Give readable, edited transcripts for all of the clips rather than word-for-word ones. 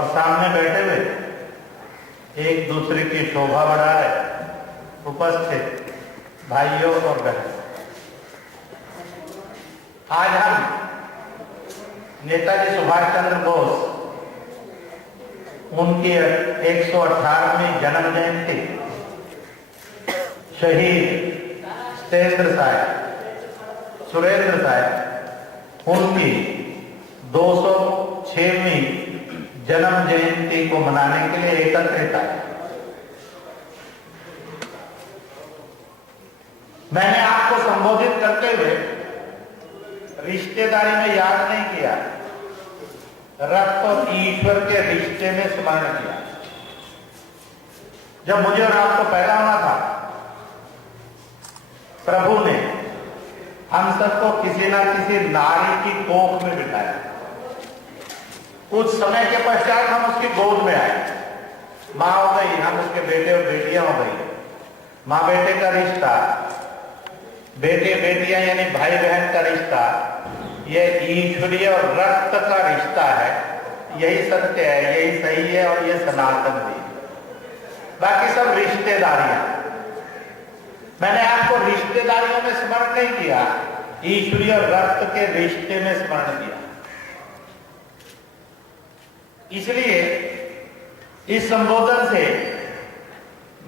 और सामने बैठे हुए एक दूसरे की शोभा बढ़ा रहे उपस्थित भाइयों और बहनों, आज हम नेताजी सुभाष चंद्र बोस उनकी 118वीं जन्म जयंती शहीद सुरेंद्र साहब उनकी 206वीं जन्म जयंती को मनाने के लिए एकत्रित आए। मैंने आपको संबोधित करते हुए रिश्तेदारी में याद नहीं किया, रक्त और ईश्वर के रिश्ते में स्मरण किया। जब मुझे और आपको पैदा होना था, प्रभु ने हम सबको किसी ना किसी नारी की कोख में बिठाया। कुछ समय के पश्चात हम उसकी गोद में आए, मां हो गई, हम उसके बेटे और बेटियां हो गई। मां बेटे का रिश्ता, बेटे बेटियां यानी भाई बहन का रिश्ता, यह ईश्वरीय और रक्त का रिश्ता है। यही सत्य है, यही सही है और यह सनातन भी। बाकी सब रिश्तेदारियां। मैंने आपको रिश्तेदारियों में स्मरण नहीं किया, ईश्वरीय और रक्त के रिश्ते में स्मरण किया। इसलिए इस संबोधन से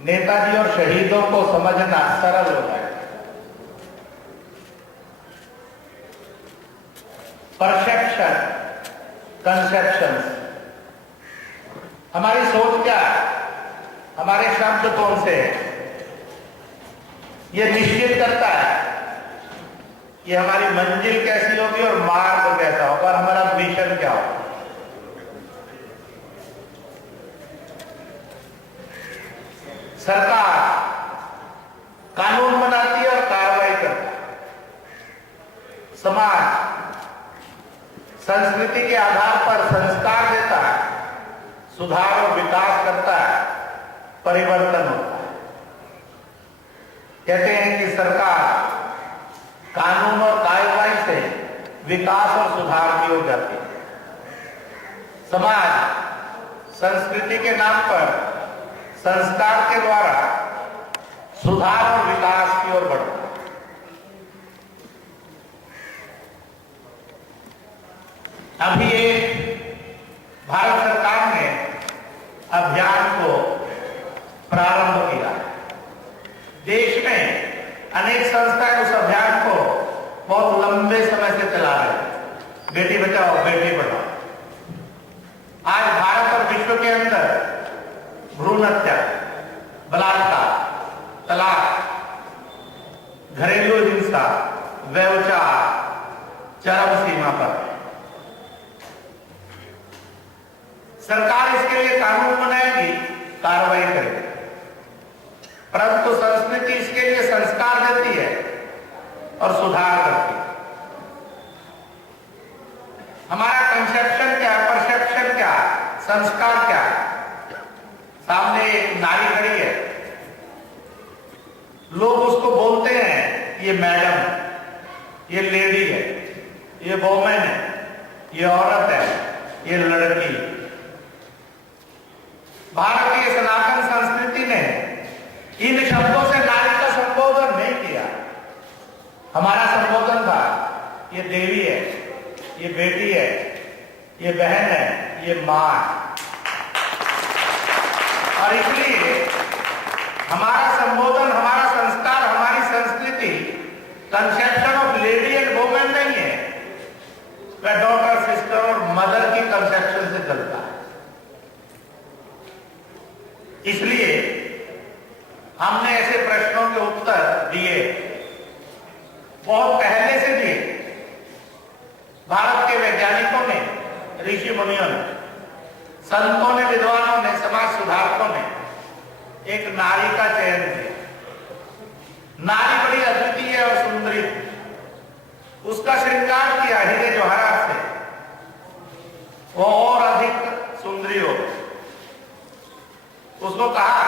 नेताजी और शहीदों को समझना सरल हो जाएगा। परसेप्शन, कंसेप्शन, हमारी सोच क्या है, हमारे शब्द कौन से हैं, यह निश्चित करता है कि हमारी मंजिल कैसी होगी और मार्ग कैसा होगा और हमारा मिशन क्या होगा। सरकार कानून बनाती है और कार्रवाई करती है। समाज संस्कृति के आधार पर संस्कार देता है, सुधार और विकास करता है, परिवर्तन होता है। कहते हैं कि सरकार कानून और कार्रवाई से विकास और सुधार की हो जाती है। समाज संस्कृति के नाम पर संस्कार के द्वारा सुधार और विकास की ओर बढ़ता है। अभी एक भारत सरकार ने अभियान को प्रारंभ किया। देश में अनेक संस्थाएं उस अभियान को बहुत लंबे समय से चला रहे हैं, बेटी बचाओ बेटी पढ़ाओ। आज भारत और विश्व के अंदर भ्रूण हत्या, बलात्कार, तलाक, घरेलू हिंसा, व्यभिचार चरम सीमा पर। सरकार इसके लिए कानून बनाएगी, कार्रवाई करेगी, परंतु संस्कृति इसके लिए संस्कार देती है और सुधार करती है। हमारा कंसेप्शन क्या है, परसेप्शन क्या है, संस्कार क्या है। सामने एक नारी खड़ी है, लोग उसको बोलते हैं ये मैडम, ये लेडी है, ये वोमेन है, ये औरत है, ये लड़की। भारतीय सनातन संस्कृति ने इन शब्दों से नारी का संबोधन नहीं किया। हमारा संबोधन था ये देवी है, ये बेटी है, ये बहन है, ये मां है। और इसलिए हमारा संबोधन, हमारा संस्कार, हमारी संस्कृति conception of lady and women नहीं है, वह डॉटर, सिस्टर और मदर की कंसेप्शन से चलता है। इसलिए हमने ऐसे प्रश्नों के उत्तर दिए, बहुत पहले से दिए। भारत के वैज्ञानिकों ने, ऋषि मुनियों ने, संतों ने, विद्वानों ने, समाज सुधारकों ने एक नारी का चयन किया। नारी बड़ी अद्वितीय और सुंदरी थी। उसका श्रृंगार किया हीरे जवाहरात से, वो और अधिक सुंदरी हो। उसको कहा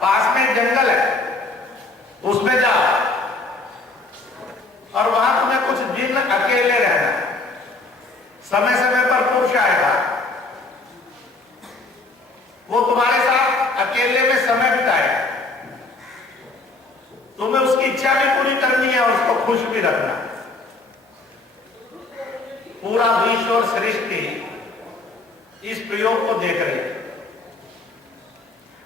पास में एक जंगल है, उसमें जाओ और वहां तुम्हें कुछ दिन अकेले रहना। समय समय पर पुरुष आएगा, वो तुम्हारे साथ अकेले में समय बिताएगा, तुम्हें उसकी इच्छा भी पूरी करनी है और उसको खुश भी रखना। पूरा विश्व और सृष्टि इस प्रयोग को देख रही है।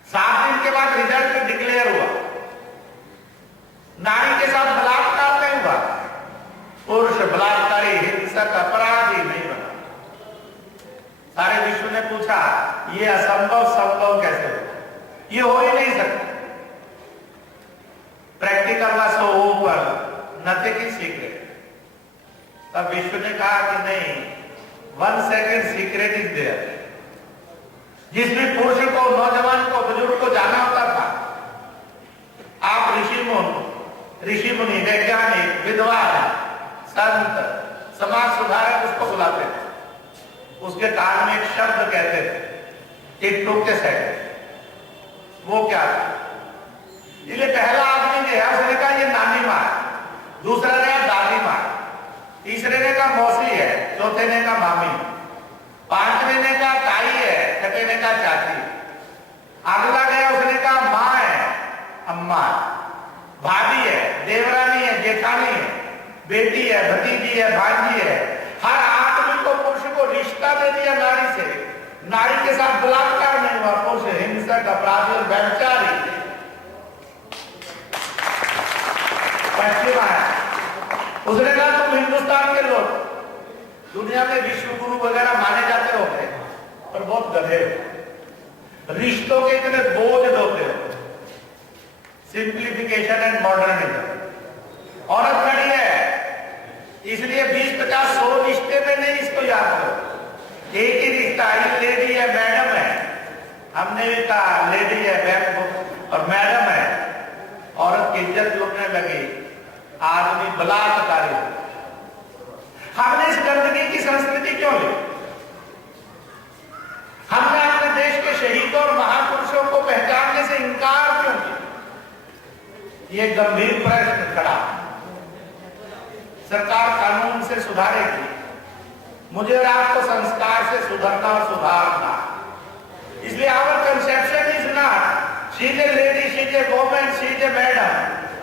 7 दिन के बाद रिजल्ट डिक्लेयर हुआ। नारी के साथ बलात्कार नहीं हुआ, पुरुष बलात्कारी हिंसक अपराधी नहीं बना। सारे विश्व ने पूछा ये असंभव संभव कैसे हो, ये हो ही नहीं सकता। Practical was so over, nothing is secret. तब विश्व ने कहा कि नहीं, 1 सेकेंड सीक्रेट इज देयर। जिसमें पुरुष को, नौजवान को, बुजुर्ग को जाना होता था, आप ऋषि मुनि, वैज्ञानिक, विद्वान, संत, समाज सुधारक उसको बुलाते थे। उसके कान में एक शब्द कहते थे, इट टुक ए सेकंड। वो क्या था? इसलिए पहला आदमी गया, उसने कहा ये नानी माँ, दूसरा ने कहा दादी माँ, तीसरे ने कहा मौसी है, चौथे ने कहा मामी, पांचवें ने कहा ताई है, छठे ने कहा चाची, अगला गया उसने कहा माँ है, अम्मा, भाभी है, देवरानी है, जेठानी है, बेटी है, भतीजी है, भांजी है। हर आदमी को, पुरुष को रिश्ता दे दिया नारी से। नारी के साथ बलात्कार नहीं हुआ, पुरुष हिंसक, अपराधी और व्यभिचारी। पश्चिम आया, उसने कहा तुम हिंदुस्तान के लोग दुनिया में विश्व गुरु वगैरह माने जाते होंगे, पर बहुत गधे हो, रिश्तों के इतने बोझ ढोते हो। Simplification and modernism. औरत खड़ी है, इसलिए 20, 50, 100 रिश्ते में नहीं, इसको याद करो। एक ही रिश्ता, ये लेडी है, मैडम है, हमने भी कहा लेडी है मैम और मैडम है। औरत की इज्जत लुटने लगी, आदमी बलात्कारी। हमने इस गंदगी की संस्कृति क्यों ली? हमने अपने देश के शहीदों और महापुरुषों को पहचानने से इनकार क्यों किया? ये गंभीर प्रश्न खड़ा। सरकार कानून से सुधारेगी, मुझे और आपको संस्कार से सुधरना और सुधारना। इसलिए our conception is not she is a lady, she is a woman, she is a madam.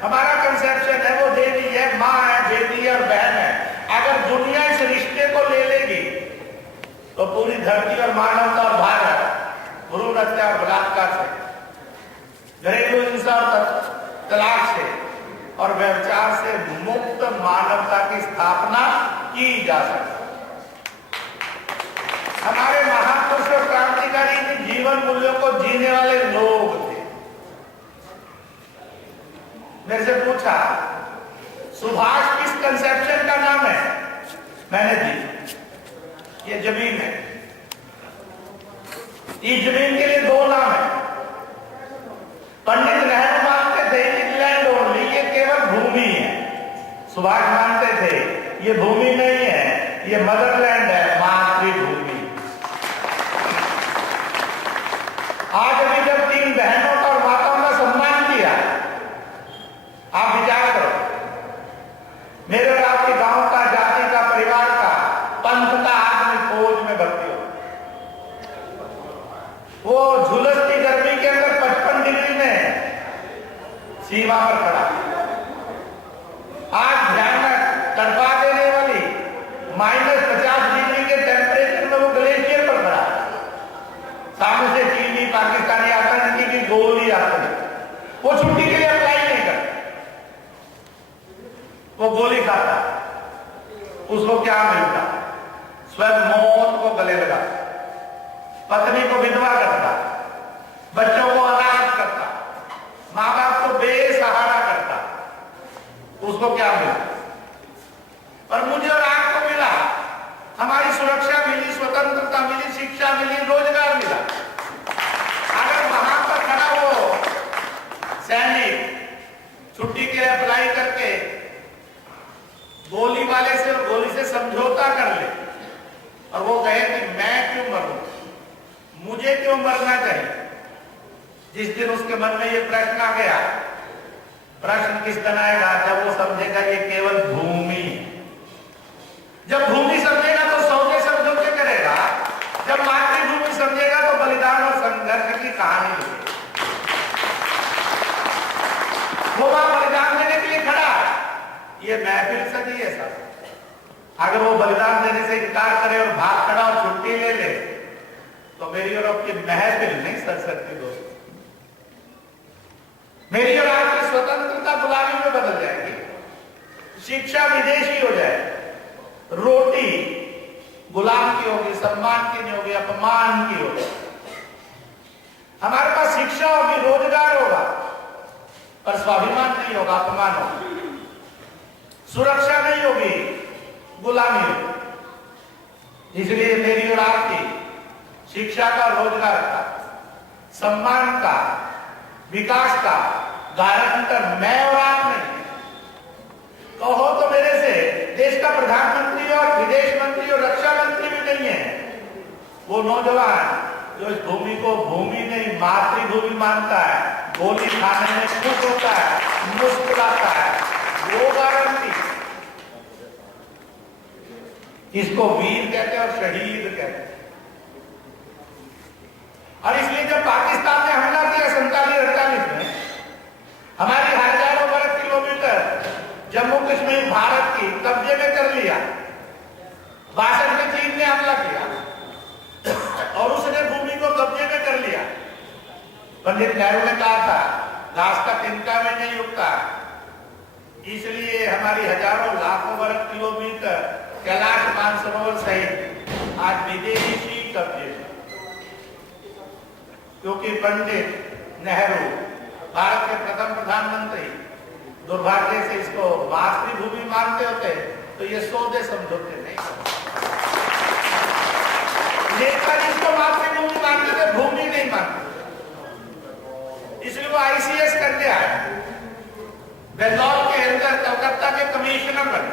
हमारा कंसेप्शन है वो देवी है, माँ है, बेटी है और बहन है। अगर दुनिया इस रिश्ते को ले लेगी तो पूरी धरती और मानवता और भारत भ्रूण हत्या और बलात्कार से, घरेलू हिंसा और तलाक से और व्यभिचार से मुक्त मानवता की स्थापना की जा सकती। हमारे महापुरुष और क्रांतिकारी जीवन मूल्यों को जीने वाले लोग थे। मेरे से पूछा सुभाष किस कंसेप्शन का नाम है? मैंने दी, ये जमीन है। इस जमीन के लिए 2 नाम है। पंडित नेहरू मानते थे लैंड ओनली, ये केवल भूमि है। सुभाष मानते थे ये भूमि नहीं है, ये मदरलैंड है, मातृभूमि। आज अभी जब 3 बहनों का और माताओं का सम्मान किया, आप विचार करो, मेरे और आपके गांव का, जाति का, परिवार का, पंथ का आदमी फौज में भर्ती हो, वो झुलसती गर्मी के अंदर 55 डिग्री में सीमा पर खड़ा। आज भयानक तड़पा देने वाली -50 डिग्री के टेम्परेचर में वो ग्लेशियर पर खड़ा। सामने से चीनी, पाकिस्तानी आतंकी की गोली आती है, वो छुट्टी के लिए अप्लाई नहीं करता, वो गोली खाता। उसको क्या मिलता? स्वयं मौत को गले लगा, पत्नी को विधवा करता, बच्चों को अनाथ करता, माँ बाप को बेसहारा करता। उसको क्या मिला? और मुझे और आपको मिला, हमारी सुरक्षा मिली, स्वतंत्रता मिली, शिक्षा मिली, रोजगार मिला। अगर वहां पर खड़ा हो सैनिक छुट्टी के लिए अप्लाई करके गोली वाले से और गोली से समझौता कर ले और वो कहे कि मैं क्यों मरूं, मुझे क्यों मरना चाहिए, जिस दिन उसके मन में ये प्रश्न आ गया, प्रश्न किस दिन आएगा? जब वो समझेगा ये केवल भूमि। जब भूमि समझेगा तो सौदे समझौते करेगा, जब मातृभूमि समझेगा तो बलिदान और संघर्ष कहानी लिखी। वो वहां बलिदान देने के लिए खड़ा है, ये महफिल सजी है सब। अगर वो बलिदान देने से इनकार करे और भाग खड़ा और छुट्टी ले ले तो मेरी और आपकी महफिल नहीं सर सकती दोस्तों। मेरी और आपकी स्वतंत्रता गुलामी में बदल जाएगी, शिक्षा विदेशी हो जाए, रोटी गुलाम की होगी, सम्मान की नहीं होगी, अपमान की होगी। हमारे पास शिक्षा होगी, रोजगार होगा, पर स्वाभिमान नहीं होगा, अपमान होगा। सुरक्षा नहीं होगी, गुलामी होगी। इसलिए मेरी और आपकी शिक्षा का, रोजगार का, सम्मान का, विकास का गारंटर मैं और आप नहीं। कहो तो मेरे से देश का प्रधानमंत्री और विदेश मंत्री और रक्षा मंत्री भी नहीं है। वो नौजवान जो इस भूमि को भूमि नहीं मातृभूमि मानता है, गोली खाने में खुश होता है, मुस्कुराता है, वो गारंटी। इसको वीर कहते हैं और शहीद कहते हैं। और इसलिए जब पाकिस्तान ने हमला किया 47-48 में, हमारी हजारों वर्ग किलोमीटर जम्मू कश्मीर भारत की कब्जे में कर लिया। 62 में चीन ने हमला किया और उसने भूमि को कब्जे में कर लिया। पंडित नेहरू ने कहा था रास्ता तिनका में नहीं रुकता, इसलिए हमारी हजारों लाखों वर्ग किलोमीटर कैलाश मानसरोवर सहित आज विदेशी कब्जे में। क्योंकि पंडित नेहरू भारत के प्रथम प्रधानमंत्री दुर्भाग्य से इसको मातृभूमि मानते होते तो ये सौदे समझौते नहीं। नेताजी इसको मातृभूमि मानते थे, भूमि नहीं मानते। इसलिए वो ICS करके आए, बंगाल के अंदर कलकत्ता के कमिश्नर बने।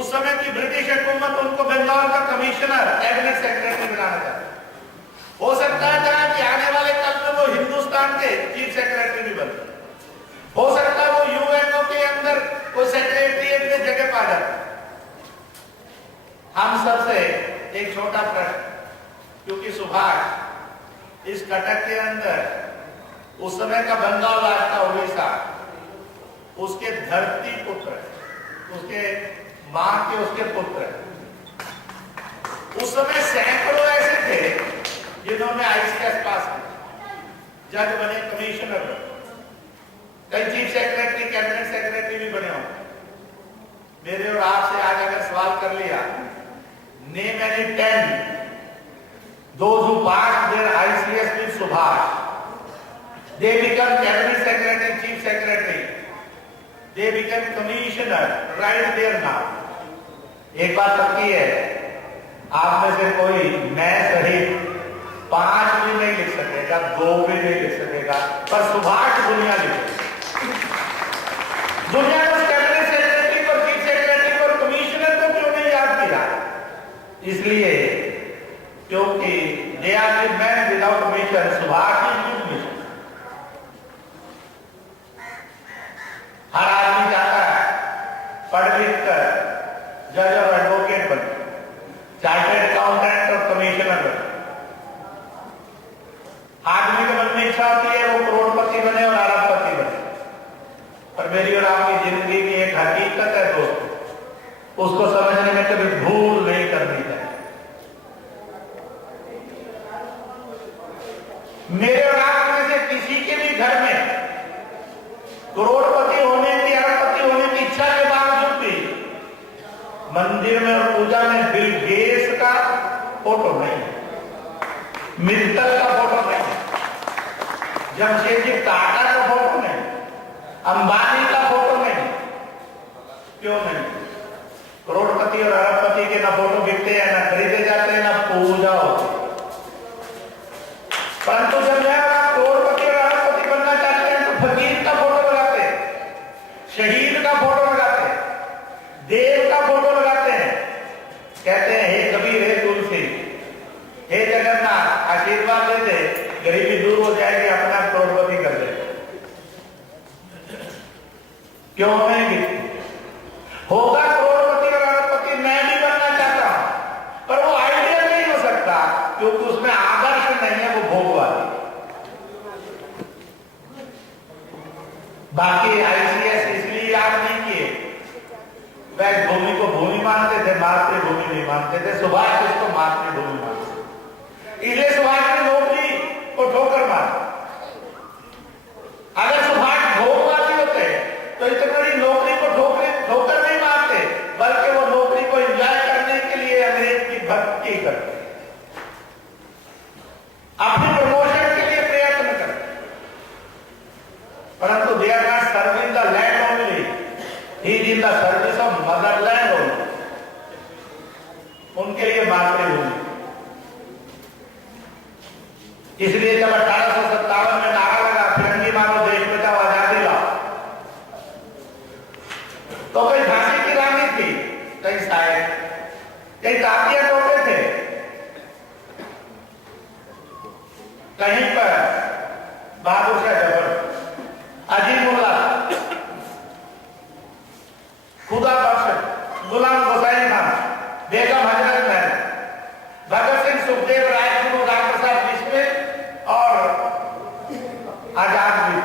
उस समय की ब्रिटिश हुकूमत उनको बंगाल का कमिश्नर, कैबिनेट सेक्रेटरी बनाना चाहती। हो सकता है कि आने वाले कल में वो हिंदुस्तान के चीफ सेक्रेटरी भी बने। हो सकता है वो UNO के अंदर कोई सेक्रेटरीएट में जगह पा जाए। हम सबसे एक छोटा प्रश्न, क्योंकि सुभाष इस कटक के अंदर उस समय का बंगाल राज का उड़ीसा, उसके धरती पुत्र, उसके मां के उसके पुत्र। उस समय सैकड़ों ऐसे थे जिन्होंने ICS पास किया, जज बने, कमिश्नर बने, कई चीफ सेक्रेटरी, कैबिनेट सेक्रेटरी भी बने होंगे। मेरे और आपसे आज अगर सवाल कर लिया, name any 10 those who passed their ICS with Subhash, they become cabinet secretary, chief secretary, they become commissioner right there now. एक बात पक्की है, आप में से कोई मैं सहित 5 भी नहीं लिख सकेगा, 2 भी नहीं लिख सकेगा, पर सुभाष दुनिया लिखेगा। दुनिया ने कैबिनेट सेक्रेटरी को, चीफ सेक्रेटरी को, कमिश्नर को क्यों नहीं याद किया? इसलिए क्योंकि they are the man without mission, Subhash ही मिशन। हर आदमी चाहता है पढ़ लिख कर जज और एडवोकेट बने, चार्टर्ड अकाउंटेंट और कमिश्नर बने। आदमी के मन में इच्छा होती है वो करोड़पति बने और अरबपति बने। पर मेरी और आपकी जिंदगी की एक हकीकत है दोस्तों, उसको समझने में कभी भूल नहीं करनी चाहिए। मेरे और आप में से किसी के भी घर में करोड़पति होने की, अरबपति होने की इच्छा के बावजूद भी मंदिर में और पूजा में बिल गेट्स का फोटो नहीं है, मित्तल का फोटो नहीं है, जमशेदजी टाटा का फोटो नहीं, अंबानी का फोटो नहीं। क्यों नहीं? करोड़पति और अरबपति के ना फोटो बिकते हैं, ना खरीदे जाते हैं, ना पूजा होती। परंतु जब मैं करोड़पति और अरबपति बनना चाहते हैं तो फकीर का फोटो लगाते हैं, शहीद का फोटो लगाते हैं, देव का फोटो लगाते हैं, कहते हैं हे कबीर, हे तुलसी, हे जगन्नाथ, आशीर्वाद दे दे, गरीबी दूर हो जाएगी, अपना करोड़पति कर दे। क्यों नहीं? होगा करोड़पति और अरबपति, मैं भी बनना चाहता हूं, पर वो आइडिया नहीं हो सकता क्योंकि उसमें आदर्श नहीं है, वो भोग बाकी आईसीएस इसलिए याद नहीं किए, वह भूमि को भूमि मानते थे, मातृभूमि नहीं मानते थे। सुभाष इसको मातृभूमि मानते, इसलिए सुभाष ने नौकरी को ठोकर मारा। अगर सुभाष भोगवादी होते तो इतनी बड़ी नौकरी को ठोकर नहीं मारते, बल्कि वो नौकरी को एंजॉय करने के लिए अंग्रेज की भक्ति करते, अपनी प्रमोशन के लिए प्रयत्न करते। परंतु they are not serving the land only, he is in the service of motherland only. उनके लिए मातृभूमि। इसलिए जब 1857 में नारा लगा फिरंगी मारो देश बचाओ आजादी लाओ, तो कई झांसी की रानी थी, कई शायर, कई तातिया टोटे थे, कहीं पर बहादुर शाह जफर, अजीमुल्ला, खुदा बख्श, गुलाम हुसैन खान, बेगम हजरत महल, भगत सिंह, सुखदेव, राजगुरु, राम प्रसाद बिस्मिल और आजाद भी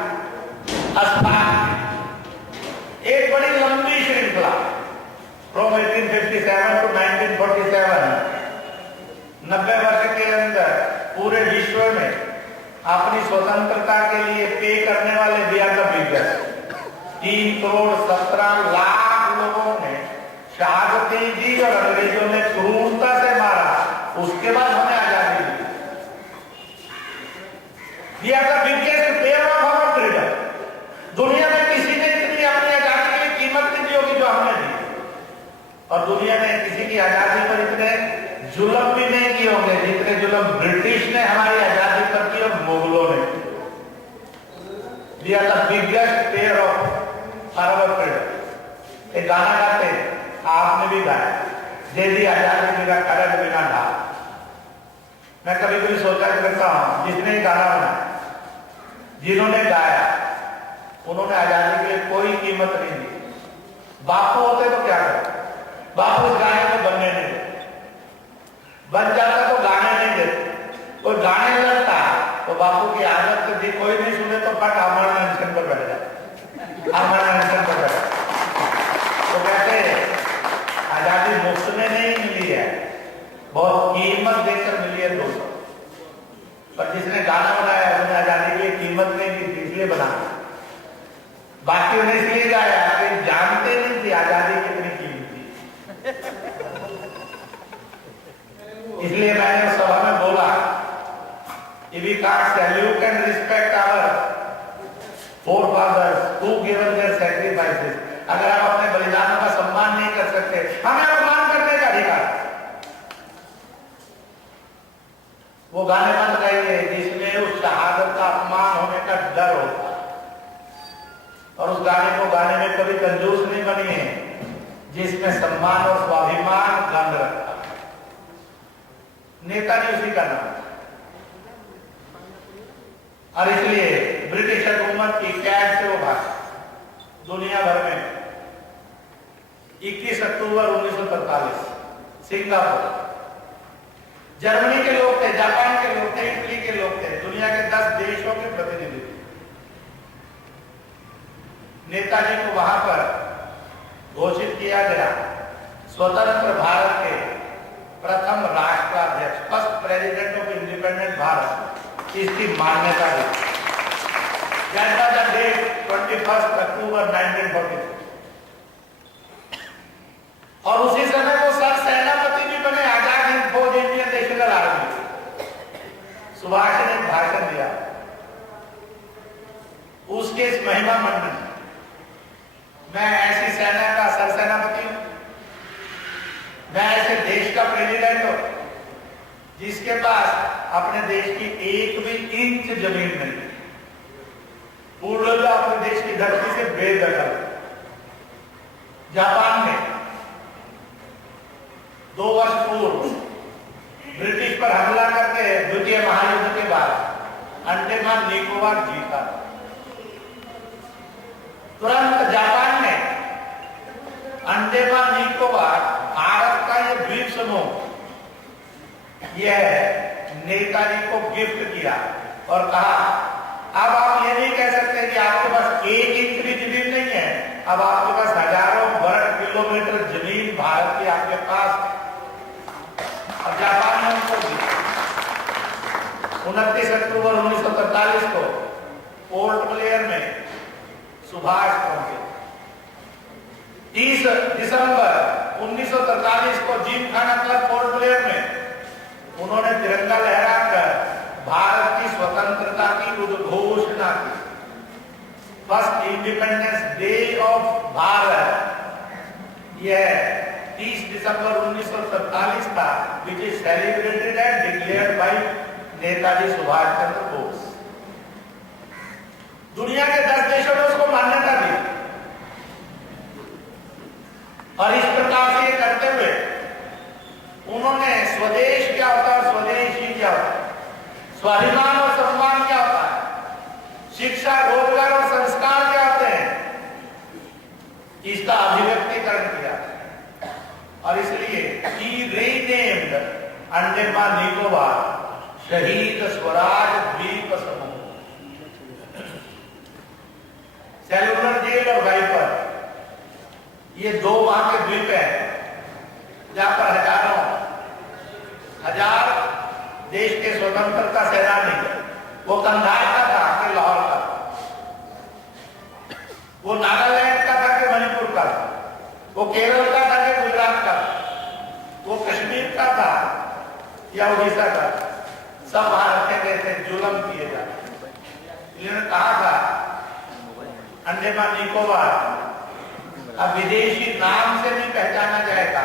एक बड़ी लंबी श्रृंखला फ्रॉम 1857 टू 1947, 90 वर्ष के अंदर पूरे विश्व में अपनी स्वतंत्रता के लिए पे करने वाले दिया का बिगेस्ट 3 करोड़ 17 लाख लोगों ने शहादतें दी और अंग्रेजों ने क्रूरता से मारा। उसके बाद हमें आजादी दी। दिया का biggest pair of our freedom. दुनिया में किसी ने इतनी अपनी आजादी के लिए कीमत नहीं दी होगी जो हमने दी, और दुनिया में किसी की आजादी पर इतने जुल्म भी नहीं किए होंगे जितने जुल्म ब्रिटिश ने हमारी आजादी पर की और मुगलों ने। दिया था biggest pair of our freedom. एक गाना गाते हैं, आपने भी गाया, दे दी आजादी मेरा करन बिना ढाल। मैं कभी कभी सोचा करता हूं, जिसने गाना बनाया, जिन्होंने गाया, उन्होंने आजादी के लिए कोई कीमत नहीं दी। बापू होते तो क्या करते? बापू उस गाने को बनने नहीं देते, बन जाता तो गाने नहीं देते। कोई गाने लगता तो बापू की आदत थी, कोई नहीं सुने तो फट आमरण अनशन पर बैठ जाता, आमरण अनशन पर बैठ। तो कहते आजादी मुफ्त में नहीं मिली है, बहुत कीमत देकर मिली है दोस्तों। पर जिसने गाना बनाया उसने आजादी के लिए कीमत नहीं दी थी, इसलिए बना। बाकी उन्हें इसलिए गाया कि जानते नहीं थी आजादी कितनी कीमती। इसलिए मैंने उस सभा में बोला, if we can't salute and respect our forefathers who given their sacrifices, अगर आप अपने बलिदानों का सम्मान नहीं कर सकते, हमें अपमान करने का अधिकार। वो गाने बन गए जिसमें उस शहादत का अपमान होने का डर होता, और उस गाने को गाने में कभी कंजूस नहीं बनी है, जिसमें सम्मान और स्वाभिमान गंध रखता। नेताजी उसी का नाम। और इसलिए ब्रिटिश हुकूमत की कैद से वो भाग दुनिया भर में 21 अक्टूबर 1943 सिंगापुर, जर्मनी के लोग थे, जापान के लोग थे, इटली के लोग थे, दुनिया के 10 देशों के प्रतिनिधि थे। नेताजी को वहां पर घोषित किया गया स्वतंत्र भारत के प्रथम राष्ट्राध्यक्ष, first president of independent Bharat. इसकी मान्यता दी। डेट 21 अक्टूबर 1943। और उसी समय वो सर सेनापति भी बने आजाद हिंद फौज, इंडियन नेशनल आर्मी। सुभाष ने भाषण दिया, उसके इस महिमा मंडल, मैं ऐसी सेना का सर सेनापति हूं, मैं ऐसे देश का प्रेसिडेंट हूं जिसके पास अपने देश की एक भी इंच जमीन नहीं, पूर्णतः अपने देश की धरती से बेदखल। जापान ने 2 वर्ष पूर्व ब्रिटिश पर हमला करके द्वितीय महायुद्ध के बाद अंडमान निकोबार जीता। तुरंत जापान ने अंडमान निकोबार भारत का ये द्वीप समूह यह नेताजी को गिफ्ट किया और कहा, अब आप ये नहीं कह सकते कि आपके पास 1 इंच भी अब आपके पास हजारों वर्ग किलोमीटर जमीन भारत की आपके पास, और जापान ने उनको दी। 29 अक्टूबर 1943 को पोर्ट ब्लेयर में सुभाष पहुंचे। 30 दिसंबर 1943 को जिमखाना क्लब पोर्ट ब्लेयर में उन्होंने तिरंगा लहराकर भारत की स्वतंत्रता की उद्घोषणा की। First independence day of Bharat यह 30 दिसंबर 1947 था, which is celebrated and declared by Netaji Subhash Chandra Bose. दुनिया के 10 देशों ने उसको मान्यता दी, और इस प्रकार से ये करते हुए उन्होंने स्वदेश क्या होता है, स्वदेशी क्या होता है, स्वाभिमान और सम्मान क्या होता है, शिक्षा, रोजगार और संस्कार क्या होते हैं, इसका अभिव्यक्तिकरण किया। और इसलिए ही रीनेम्ड अंडमान निकोबार शहीद स्वराज द्वीप समूह। सेलुलर जेल और वाइपर, ये दो वहां के द्वीप हैं जहां पर हजार देश के स्वतंत्रता सेनानी, वो कंधार का था कि लाहौर का, वो नागालैंड का था कि मणिपुर का, वो केरल का था कि गुजरात का, वो कश्मीर का था या उड़ीसा का, सब वहां रखे गए थे, जुल्म किए जाते। इन्होंने कहा था अंडमान निकोबार अब विदेशी नाम से नहीं पहचाना जाएगा,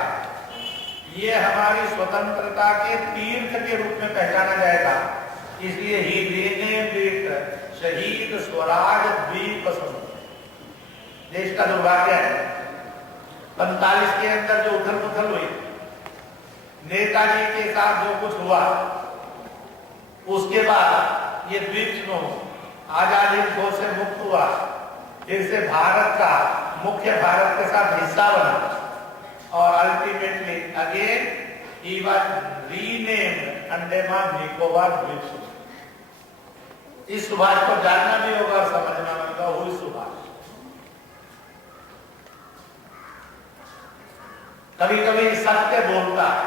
ये हमारी स्वतंत्रता के तीर्थ के रूप में पहचाना जाएगा। इसलिए ही रीनेम्ड शहीद स्वराज द्वीप समूह। देश का दुर्भाग्य है 45 के अंदर जो उथल पुथल हुई, नेताजी के साथ जो कुछ हुआ, उसके बाद ये द्वीप समूह आजाद हिंद फौज से मुक्त हुआ, फिर से भारत का मुख्य भारत के साथ हिस्सा बना, और ultimately again he was renamed Andaman Nicobar द्वीप समूह। इस सुभाष को जानना भी होगा और समझना होगा, हुई सुभाष। कभी कभी सत्य बोलता है,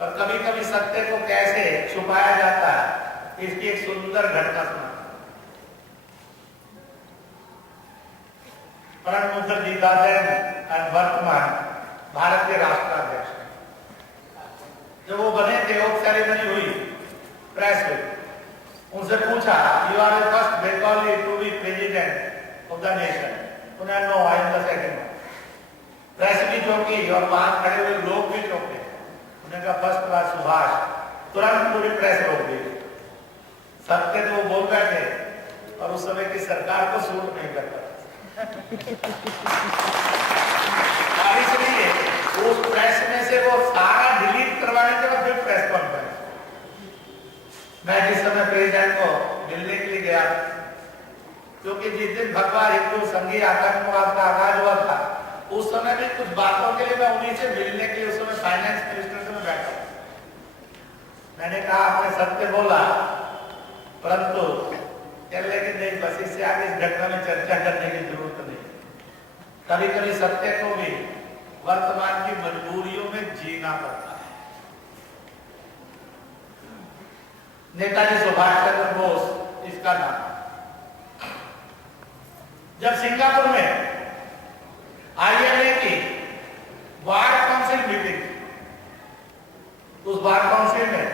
और कभी कभी सत्य को कैसे छुपाया जाता है, इसकी एक सुंदर घटना सुना। प्रणब मुखर्जी वर्तमान भारत के राष्ट्राध्यक्ष, जब वो बने थे, ओक सेरेमनी हुई, प्रेस हुई, उनसे पूछा, you are the first Bengali to be president of the nation? उन्होंने no, I am the second. Press भी चौंकी और वहां खड़े हुए लोग भी चौंके। उन्होंने कहा फर्स्ट क्लास सुभाष। तुरंत पूरी प्रेस रोक दी। सत्य तो वो बोल रहे थे, और उस समय की सरकार को सूट नहीं करता। और इसलिए उस प्रेस में से वो सारा डिलीट करवाने के बाद फिर प्रेस कॉन्फ्रेंस। मैं जिस समय प्रेसिडेंट को मिलने के लिए गया, क्योंकि जिस दिन भगवा हिंदू संघीय आतंकवाद का आगाज हुआ था, उस समय भी कुछ बातों के लिए मैं उन्हीं से मिलने के लिए उस समय फाइनेंस मिनिस्टर से मैं बैठा। मैंने कहा आपने सत्य बोला, परंतु लेकिन नहीं, बस इससे आगे इस घटना में चर्चा करने की जरूरत नहीं। कभी कभी सत्य को भी वर्तमान की मजबूरियों में जीना पड़ता है। नेताजी सुभाष चंद्र बोस इसका नाम। जब सिंगापुर में IMA की बार काउंसिल मीटिंग, उस बार काउंसिल में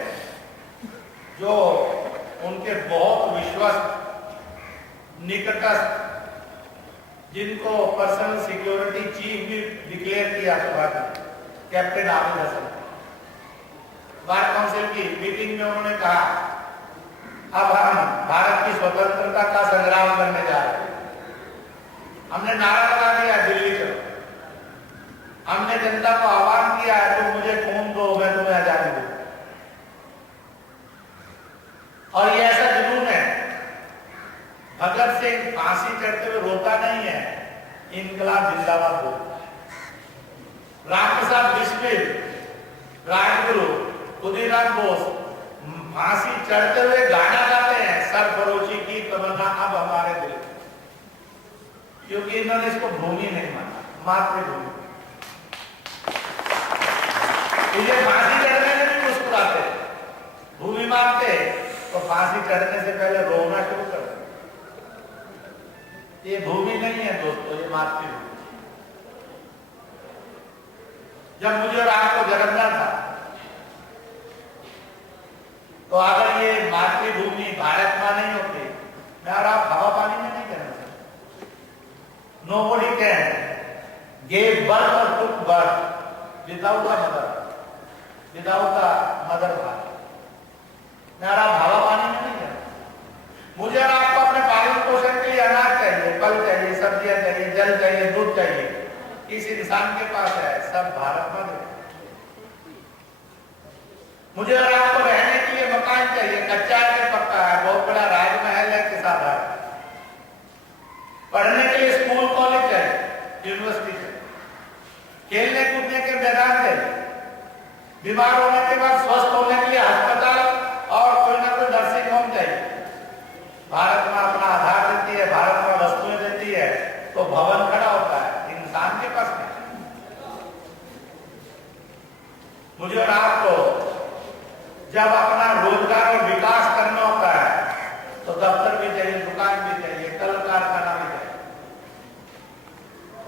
जो उनके बहुत विश्वस्त निकटस्थ, जिनको पर्सनल सिक्योरिटी चीफ भी डिक्लेयर किया सुभाष ने, captain Aamir Hasan, bar council की मीटिंग में उन्होंने कहा, अब हम भारत की स्वतंत्रता का संग्राम करने जा रहे हैं। हमने नारा लगा दिया दिल्ली चलो, हमने जनता को आह्वान किया है, तुम मुझे खून दो, मैं तुम्हें आजादी दूं। और ये ऐसा जुनून है, भगत सिंह फांसी चढ़ते हुए रोता नहीं है, इनकलाब जिंदाबाद बोलता है। रामप्रसाद बिस्मिल, राजगुरु, खुदीराम बोस फांसी चढ़ते हुए गाना गाते हैं, सरफरोशी की तमन्ना अब हमारे दिल, क्योंकि इन्होंने इसको भूमि नहीं माना, मातृभूमि। ये फांसी चढ़ने में भी मुस्कुराते, भूमि मानते तो फांसी चढ़ने से पहले रोना शुरू कर देते। ये भूमि नहीं है दोस्तों, ये मातृभूमि। जब मुझे और आपको जन्मना था तो अगर ये मातृभूमि भारत मां नहीं होती, मैं और आप हवा पानी में नहीं जन्म सकते। Nobody can give birth or took birth without a mother, without a mother father. मैं और आप हवा पानी में नहीं जन्म। मुझे और आपको अपने पालन पोषण के लिए अनाज चाहिए, फल चाहिए, सब्जियां चाहिए, जल चाहिए, दूध चाहिए। इस इंसान के पास है, सब भारत में है। मुझे और आपको रहने के लिए मकान चाहिए, कच्चा है कि पक्का है, बहुत बड़ा राजमहल है कि सादा है। पढ़ने के लिए स्कूल कॉलेज चाहिए, यूनिवर्सिटी चाहिए, खेलने कूदने के मैदान चाहिए, बीमार होने के बाद स्वस्थ होने के लिए अस्पताल और कोई ना कोई नर्सिंग होम चाहिए। भारत में अपना आधार देती है, भारत में वस्तुएं देती है, तो भवन खड़ा होता है, इंसान के पास नहीं। मुझे और आपको जब अपना रोजगार और विकास करना होता है तो दफ्तर भी चाहिए, दुकान भी चाहिए, कल कारखाना भी चाहिए।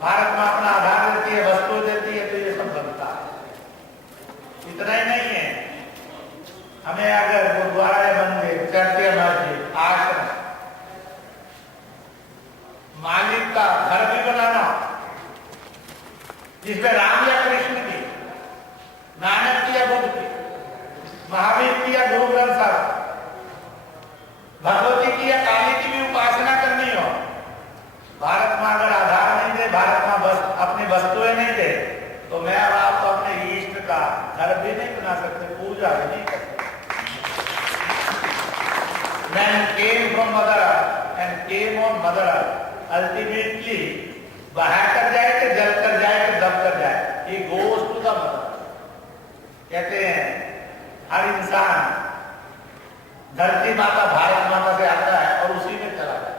भारत में अपना आधार देती है, वस्तु देती है, तो ये सब बनता है। इतना ही नहीं है, हमें अगर गुरुद्वारा मंदिर, चर्च, मस्जिद, आश्रम, मालिक का घर भी बनाना जिसमें राम या कृष्ण की, नानक की या बुद्ध की, महावीर की या गुरु ग्रंथ साहब, भगवती की या काली की भी उपासना करनी हो, भारत में अगर आधार नहीं दे, भारत में बस अपनी वस्तुएं नहीं दे, तो मैं और आप तो अपने इष्ट का घर भी नहीं बना सकते, पूजा भी नहीं कर सकते। Man came from mother earth and came on mother earth. Ultimately, बहा कर जाए कि जल कर जाए कि दब कर जाए, he goes to the mother. कहते हैं हर इंसान धरती माता भारत माता से आता है और उसी में चला जाता है।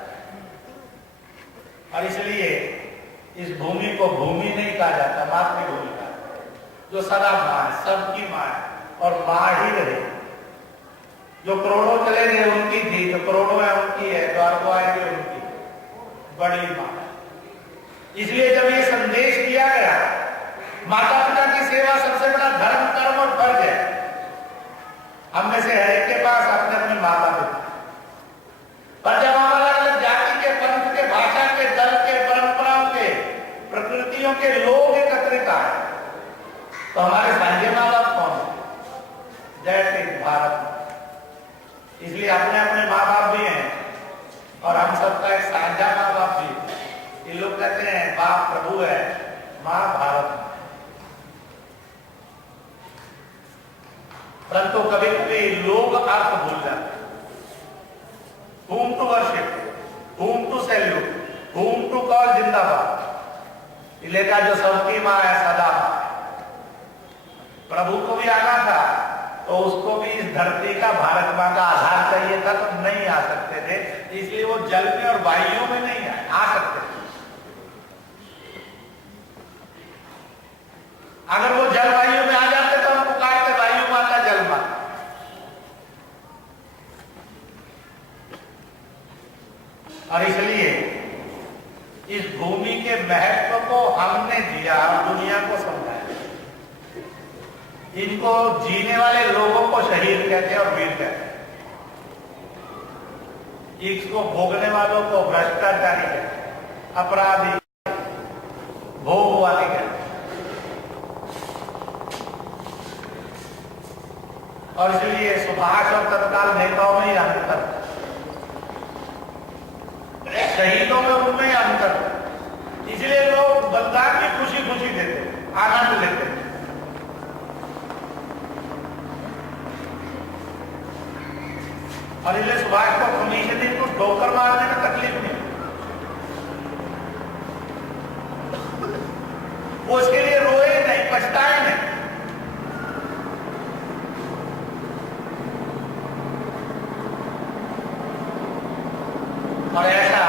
और इसलिए इस भूमि को भूमि नहीं कहा जाता, मातृभूमि कहा जाता है, जो सदा मां है, सबकी मां है और मां ही रहे। जो करोड़ों चले गए उनकी थी, जो करोड़ों है उनकी है, जो अरबों आएंगे उनकी, बड़ी मां। इसलिए जब ये संदेश दिया गया, माता पिता की सेवा सबसे बड़ा धर्म, कर्म और फर्ज है। हम में से हर एक के पास अपने अपने माता पिता, पर जब हम अलग अलग जाति के, पंथ के, भाषा के, दल के, परंपराओं के, प्रकृतियों के लोग एकत्रित आए, तो हमारे साझे माँ बाप कौन है? जैसे भारत। इसलिए अपने अपने माँ बाप भी हैं और हम सबका एक साझा माँ बाप भी। ये लोग कहते हैं बाप प्रभु है, माँ भारत। परंतु कभी कभी लोग अर्थ भूल जाते हैं। whom to worship, whom to salute, whom to call जिंदाबाद। इलेका जो सबकी माँ है, सदा माँ है। प्रभु को भी आना था तो उसको भी इस धरती का, भारत माँ का आधार चाहिए था, तो नहीं आ सकते थे। इसलिए वो जल में और वायु में नहीं आ सकते थे। अगर वो जल वायु में आ जाते तो हम पुकारते वायु माता, जल माता। और इसलिए इस भूमि के महत्व को हमने दिया और दुनिया को समझाया। इनको जीने वाले लोगों को शहीद कहते हैं और वीर कहते हैं। इसको भोगने वालों को भ्रष्टाचारी कहते हैं, अपराधी, भोगवादी कहते हैं। और इसलिए सुभाष और तत्काल नेताओं में ही अंतर, शहीदों में उनमें ही अंतर। इसलिए लोग बलिदान की खुशी खुशी देते, आनंद लेते। और इसलिए सुभाष को हमेशा दिन को ठोकर मारने में तकलीफ नहीं, वो उसके लिए रोए नहीं, पछताए नहीं। और ऐसा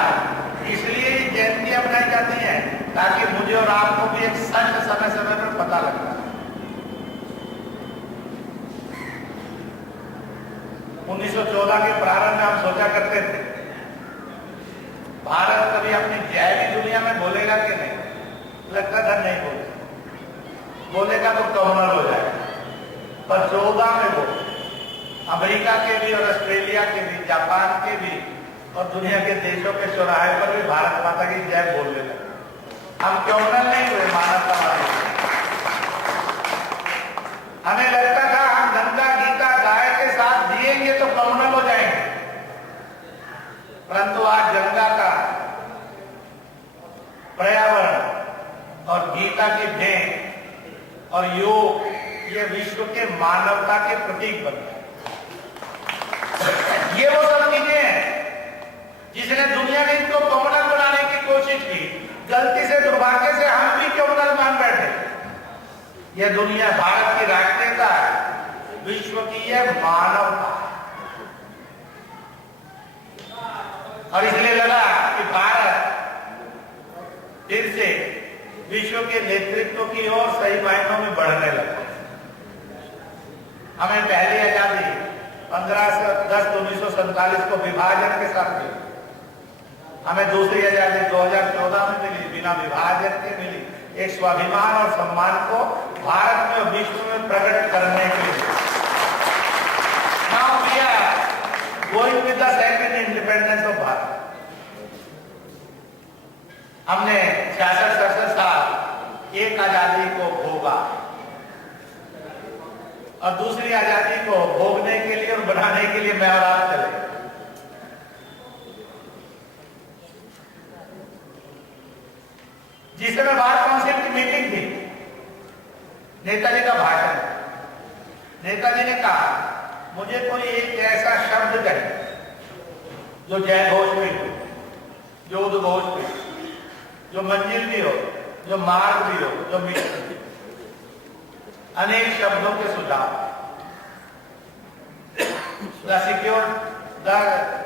इसलिए जयंतियां बनाई जाती हैं ताकि मुझे और आपको भी एक सच समय समय पर पता लगता है। 1914 के प्रारंभ में हम सोचा करते थे भारत कभी अपनी जय भी दुनिया में बोलेगा कि नहीं, लगता था नहीं बोलेगा तो कम्युनल हो जाएगा। पर 14 में वो अमेरिका के भी और ऑस्ट्रेलिया के भी, जापान के भी और दुनिया के देशों के चौराहे पर भी भारत माता की जय बोलने लगे। हम कम्युनल नहीं हुए, मानवतावादी। हमें लगता था हम गंगा गीता गाय के साथ जिएंगे तो कम्युनल हो जाएंगे, परंतु आज गंगा का पर्यावरण और गीता की भेंट और योग ये विश्व के मानवता के प्रतीक बन गए। ये वो सब चीजें हैं जिसने दुनिया ने इनको कम्युनल बनाने की कोशिश की। गलती से, दुर्भाग्य से हम भी कम्युनल मान बैठे। ये दुनिया भारत की राष्ट्रीयता है, विश्व की यह मानवता है। और इसलिए लगा कि भारत फिर से विश्व के नेतृत्व की ओर सही मायनों में बढ़ने लगा। हमें पहली आजादी 15/10/1947 को विभाजन के साथ मिली। हमें दूसरी आजादी 2014 में मिली, बिना विभाजन के मिली। एक स्वाभिमान और सम्मान को भारत में और विश्व में प्रकट करने के लिए। Now we are going with the second independence of Bharat. हमने 66-67 साल एक आजादी को भोगा और दूसरी आजादी को भोगने के लिए और बनाने के लिए मैं और आप चले। जिस समय बार काउंसिल की मीटिंग थी, नेताजी का भाषण, नेताजी ने कहा मुझे कोई एक ऐसा शब्द चाहिए जो जय घोष भी हो, जो उद्घोष भी हो, जो मंजिल भी हो, जो मार्ग भी हो, जो मिशन भी हो। अनेक शब्दों के सुझाव। The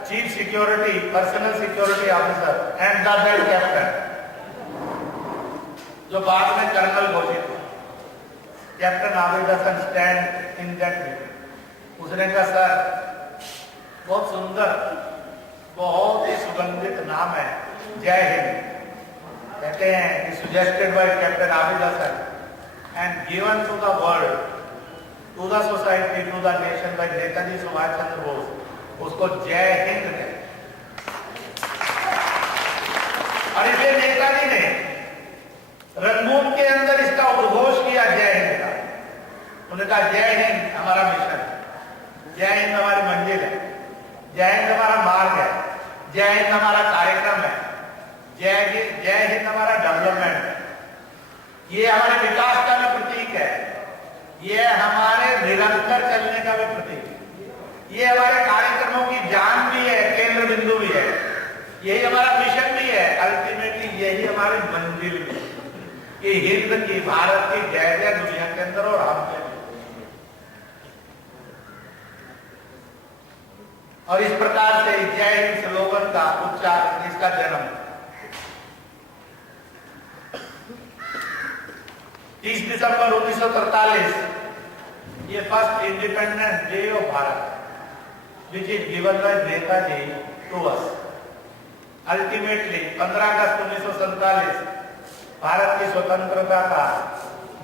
chief security, personal security officer and the bed captain, जो बाद में कर्नल घोषित हुआ, captain Abid Hasan stand in that meeting. उसने कहा सर बहुत सुंदर, बहुत ही सुगंधित नाम है, जय हिंद। कहते हैं suggested by captain Abid Hasan and given to the world, to the society, to the nation by Netaji Subhash Chandra Bose, उसको जय हिंद है। और इसलिए नेताजी ने रंगभूमि के अंदर इसका उद्घोष किया जय हिंद का। उन्होंने कहा जय हिंद हमारा मिशन है, जय हिंद हमारी मंजिल है, जय हिंद हमारा मार्ग है, जय हिंद हमारा कार्यक्रम है, जय हिंद हमारा डेवलपमेंट है, ये हमारे विकास का भी प्रतीक है, ये हमारे निरंतर चलने का भी प्रतीक है, ये हमारे कार्यक्रमों की जान भी है, केंद्र बिंदु भी है, यही हमारा मिशन भी है, अल्टीमेटली यही हमारी मंजिल भी है कि हिंद की, भारत की जय जय दुनिया के अंदर और हम में। और इस प्रकार से जय हिंद स्लोगन का उच्चारण, इसका जन्म 30 दिसंबर 1943, ये first independence day of Bharat which is given by Netaji to us. Ultimately 15 अगस्त 1947 भारत की स्वतंत्रता का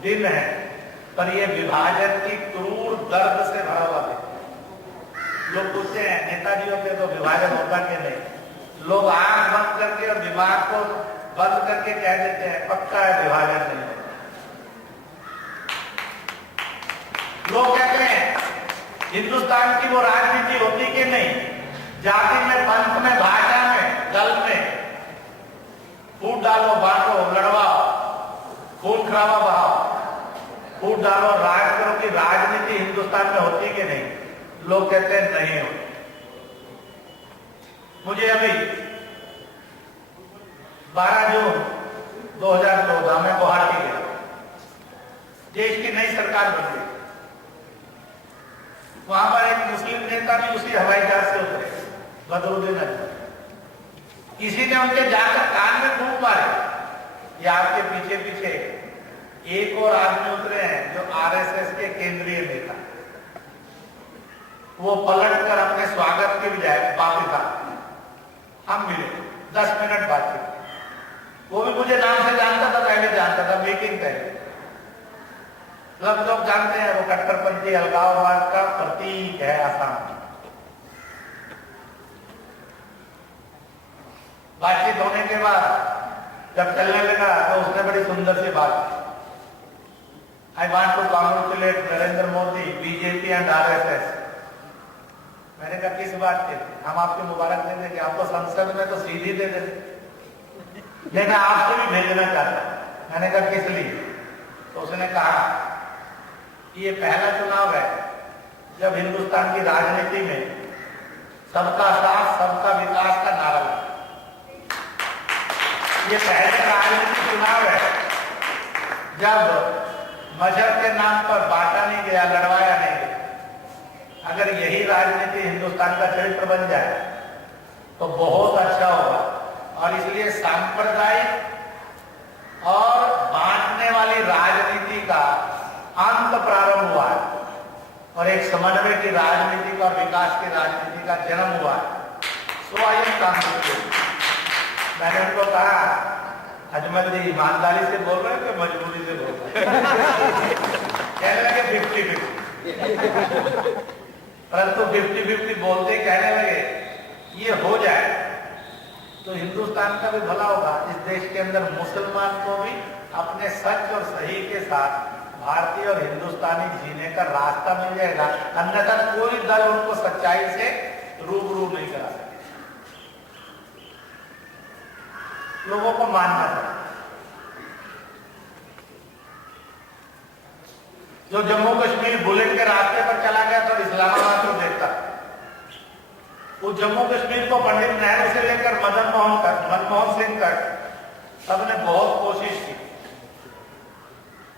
दिन है, पर यह विभाजन की क्रूर दर्द से भरा हुआ है। लोग पूछते हैं नेताजी होते तो विभाजन होता कि नहीं। लोग आंख बंद करके और दिमाग को बंद करके कह देते हैं पक्का है विभाजन नहीं होता। लोग कहते हैं हिंदुस्तान की वो राजनीति होती कि नहीं, जाति में, पंथ में, भाषा में, दल में, फूट डालो, बांटो, लड़वाओ, खून खराबा बहाओ, फूट डालो, राज करो की राजनीति हिंदुस्तान में होती कि नहीं। लोग कहते हैं नहीं होती। मुझे अभी 12 जून 2014 में गुवाहाटी गया, देश की नई सरकार बन गई। वहां पर एक मुस्लिम नेता भी उसी हवाई जहाज से उतरे, बदरुद्दीन अजहर। किसी ने उनके जाकर कान में फूंक मारे ये आपके पीछे पीछे एक और आदमी उतरे हैं जो आरएसएस के केंद्रीय नेता। वो पलट कर अपने स्वागत के बजाय वापिस आ, हम मिले 10 मिनट बातचीत। वो भी मुझे नाम से जानता था, पहले जानता था, मीटिंग पहले। सब लोग जानते हैं वो कट्टरपंथी अलगाववाद का प्रतीक है आसाम। बातचीत होने के बाद जब चलने लगा तो उसने बड़ी सुंदर सी बात की, I want to congratulate Narendra Modi, BJP and RSS. मैंने कहा किस बात के? हम आपको मुबारक दे देंगे, आपको संसद में तो सीधी दे देंगे, लेकिन आपसे भी भेजना चाहता। मैंने कहा किस लिए? तो उसने कहा ये पहला चुनाव है जब हिंदुस्तान की राजनीति में सबका साथ सबका विकास का नारा लगा। ये पहले राजनीतिक चुनाव है जब मजहब के नाम पर बांटा नहीं गया, लड़वाया नहीं गया। अगर यही राजनीति हिंदुस्तान का चरित्र बन जाए तो बहुत अच्छा होगा। और इसलिए सांप्रदायिक और बांटने वाली राजनीति का अंत प्रारंभ हुआ है और एक समन्वय की राजनीति का और विकास की राजनीति का जन्म हुआ है। स्वयं कांग्रेस। मैंने उनको कहा अजमल जी ईमानदारी से बोल रहे हैं कि मजबूरी से बोल रहे हैं? कहने लगे 50-50। परंतु 50-50 बोलते कहने लगे ये हो जाए तो हिंदुस्तान का भी भला होगा। इस देश के अंदर मुसलमान को भी अपने सच और सही के साथ भारतीय और हिंदुस्तानी जीने का रास्ता मिल जाएगा, अन्यथा कोई दल उनको सच्चाई से रूबरू नहीं करा सकता। लोगों को मानना था। जो जम्मू कश्मीर बुलेट के रास्ते पर चला गया तो इस्लामाबाद को देखता, वो जम्मू कश्मीर को पंडित नेहरू से लेकर मनमोहन सिंह तक सबने बहुत कोशिश की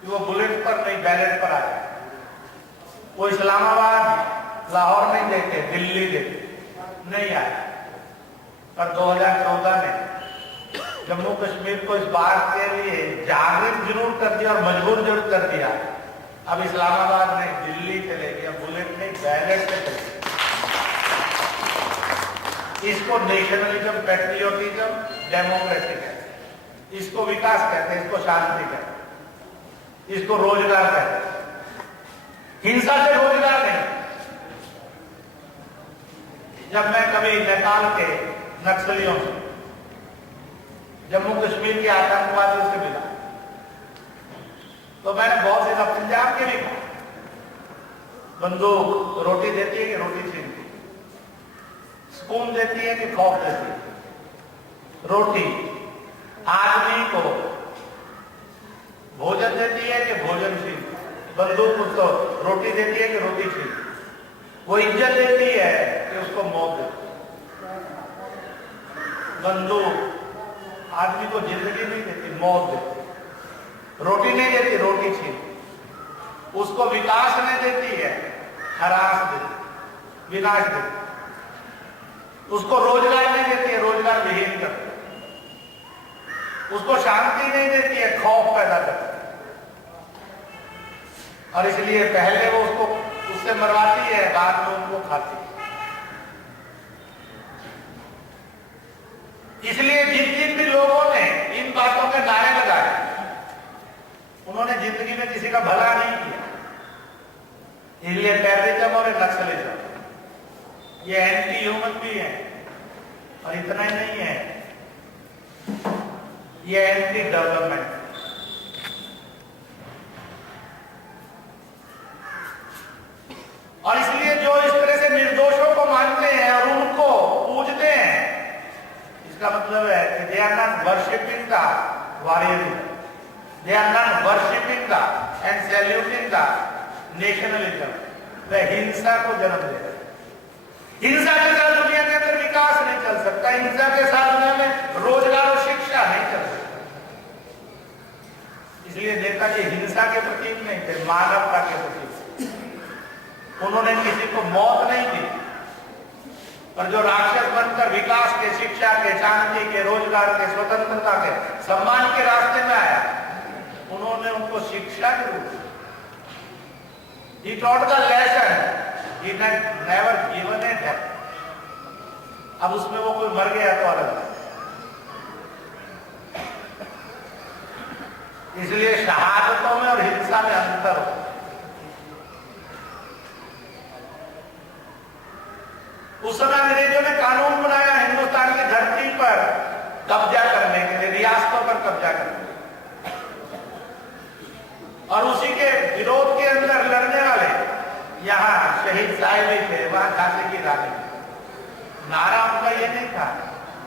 कि वो बुलेट पर नहीं बैलेट पर आ जाए। वो इस्लामाबाद लाहौर नहीं देखे, दिल्ली देखे, नहीं आए। पर 2014 में जम्मू कश्मीर को इस बात के लिए जागृत जरूर कर दिया और मजबूर जरूर कर दिया। अब इस्लामाबाद नहीं, दिल्ली चले गया, बुलेट नहीं बैलेट से चले। इसको नेशनलिज्म, पैट्रियोटिज्म, डेमोक्रेसी कहते हैं, इसको विकास कहते हैं, इसको शांति कहते हैं, इसको रोजगार कहते हैं। हिंसा से रोजगार नहीं। जब मैं कभी नेपाल के नक्सलियों से, जम्मू कश्मीर के आतंकवादियों से मिला तो मैंने बहुत से पंजाब के भी बंदूक रोटी देती है कि रोटी छीनती, स्पून देती है कि खौफ देती है? रोटी। आदमी को भोजन देती है कि भोजन छीनती? बंदूक उसको रोटी देती है कि रोटी छीनती? वो इज्जत देती है कि उसको मौत देती? बंदूक आदमी को जिंदगी नहीं देती, मौत देती। रोटी नहीं देती, रोटी छीनती। उसको विकास नहीं देती है, हरास देती, विनाश देती। उसको रोजगार नहीं देती है, रोजगार विहीन करती। उसको शांति नहीं देती है, खौफ पैदा करती। और इसलिए पहले वो उससे मरवाती है, बाद में उनको खाती है। इसलिए जिन भी लोगों ने इन बातों के नारे लगाए उन्होंने जिंदगी में किसी का भला नहीं किया। इसलिए टेररिज्म और नक्सलिज्म ये एंटी ह्यूमन भी है। और इतना ही नहीं है, ये एंटी डेवलपमेंट। और इसलिए जो इस तरह से निर्दोषों को मानते हैं और उनको पूजते हैं, इसका मतलब है कि they are not worshipping the warriorism, they are not worshipping the and saluting the nationalism. वह हिंसा को जन्म दे रहे हैं। हिंसा के साथ दुनिया के अंदर विकास नहीं चल सकता, हिंसा के साथ दुनिया में रोजगार और शिक्षा नहीं चल सकता। इसलिए नेताजी हिंसा के प्रतीक नहीं थे, मानवता के प्रतीक। उन्होंने किसी को मौत नहीं दी, और जो राक्षस बनकर विकास के, शिक्षा के, शांति के, रोजगार के, स्वतंत्रता के, सम्मान के रास्ते में आया, उन्होंने उनको शिक्षा के रूप में, he taught the lesson, he had never given a death. अब उसमें वो कोई मर गया तो अलग है। इसलिए शहादतों में और हिंसा में अंतर हो। उस समय अंग्रेजों ने कानून बनाया हिंदुस्तान की धरती पर कब्जा करने के लिए, रियासतों पर कब्जा करने के लिए, और उसी के विरोध के अंदर लड़ने वाले यहाँ शहीद साहिब भी थे, वहां झांसी की रानी। नारा उनका ये नहीं था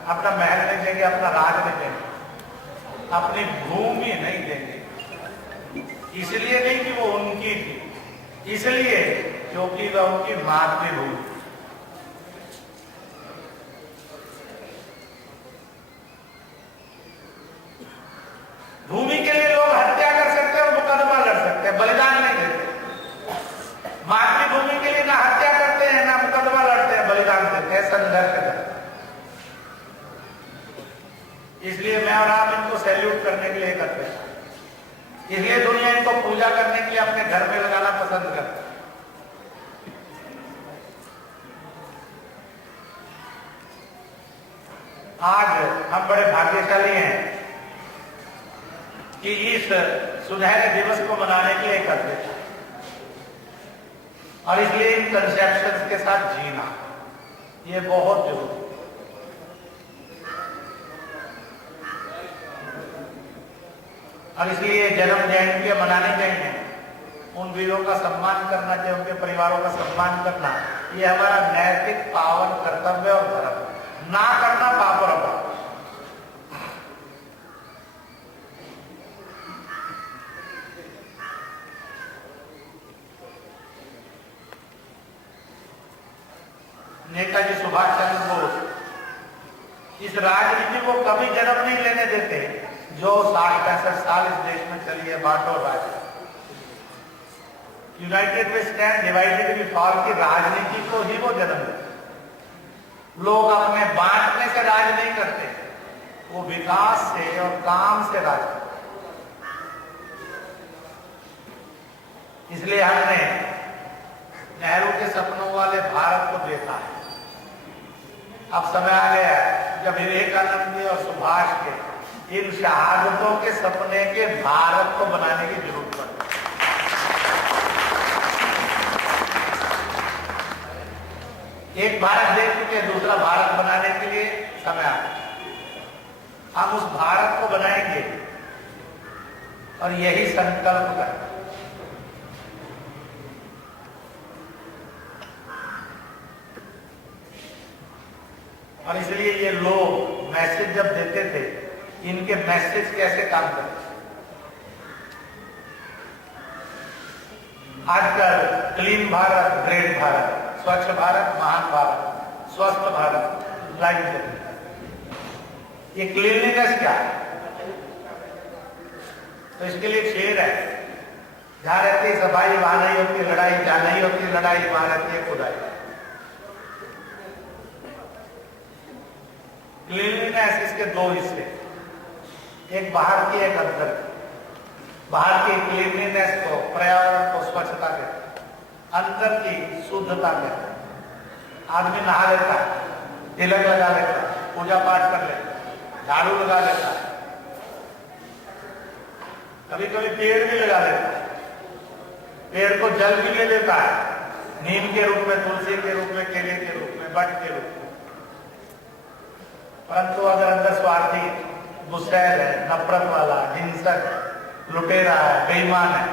अपना महल नहीं देंगे, अपना राज नहीं देंगे, अपनी भूमि नहीं देंगे। इसलिए नहीं कि वो उनकी थी, इसलिए क्योंकि वह उनकी मातृभूमि। भूमि के लिए लोग हत्या कर सकते हैं और मुकदमा लड़ सकते हैं, बलिदान नहीं देते। मातृभूमि के लिए ना हत्या करते हैं, ना मुकदमा लड़ते हैं, बलिदान देते हैं, संघर्ष करते हैं। इसलिए मैं और आप इनको सैल्यूट करने के लिए करते हैं, इसलिए दुनिया इनको पूजा करने के लिए अपने घर में लगाना पसंद करती है। आज हम बड़े भाग्यशाली हैं कि इस सुनहरे दिवस को मनाने के लिए एकत्र हैं, और इसलिए इन कंसेप्शंस के साथ जीना ये बहुत जरूरी है। और इसलिए जन्म जयंती मनानी चाहिए, उन वीरों का सम्मान करना चाहिए, उनके परिवारों का सम्मान करना, ये हमारा नैतिक पावन कर्तव्य और धर्म, ना करना पाप और अपराध। नेताजी सुभाष चंद्र बोस इस राजनीति को कभी जन्म नहीं लेने देते जो 60-65 साल इस देश में चली है बांटो राज। United we stand, divided we fall की राजनीति को ही वो जन्म देते। लोग अपने बांटने से राज नहीं करते, वो विकास से और काम से राज करते। इसलिए हमने नेहरू के सपनों वाले भारत को देखा है। अब समय आ गया है जब विवेकानंद और सुभाष के इन शहादतों के सपने के भारत को बनाने की जरूरत पड़ती है। एक भारत देख चुके, दूसरा भारत बनाने के लिए समय आ गया। हम उस भारत को बनाएंगे और यही संकल्प करें। और इसलिए ये लोग मैसेज जब देते थे, इनके मैसेज कैसे काम करते। आजकल क्लीन भारत, ग्रेट भारत, स्वच्छ भारत, महान भारत, स्वस्थ भारत लाइन चलती है। ये क्लीनलीनेस क्या है? तो इसके लिए शेर है, जहां रहती है सफाई वहां नहीं होती लड़ाई, जहां नहीं होती लड़ाई वहां रहती है खुदाई। क्लीनलीनेस इसके दो हिस्से, एक बाहर की, एक अंदर की। बाहर की क्लीनलीनेस को, पर्यावरण को स्वच्छता कहते हैं, अंदर की शुद्धता कहते हैं। आदमी नहा लेता है, तिलक लगा लेता है, पूजा पाठ कर लेता है, झाड़ू लगा लेता है, कभी कभी पेड़ भी लगा लेता है, पेड़ को जल भी ले लेता है, नीम के रूप में, तुलसी के रूप में, केले के रूप में, बट के रूप में। परंतु अगर अंदर स्वार्थी, गुस्सैल है, नफरत वाला, हिंसक, लुटेरा है, बेईमान है,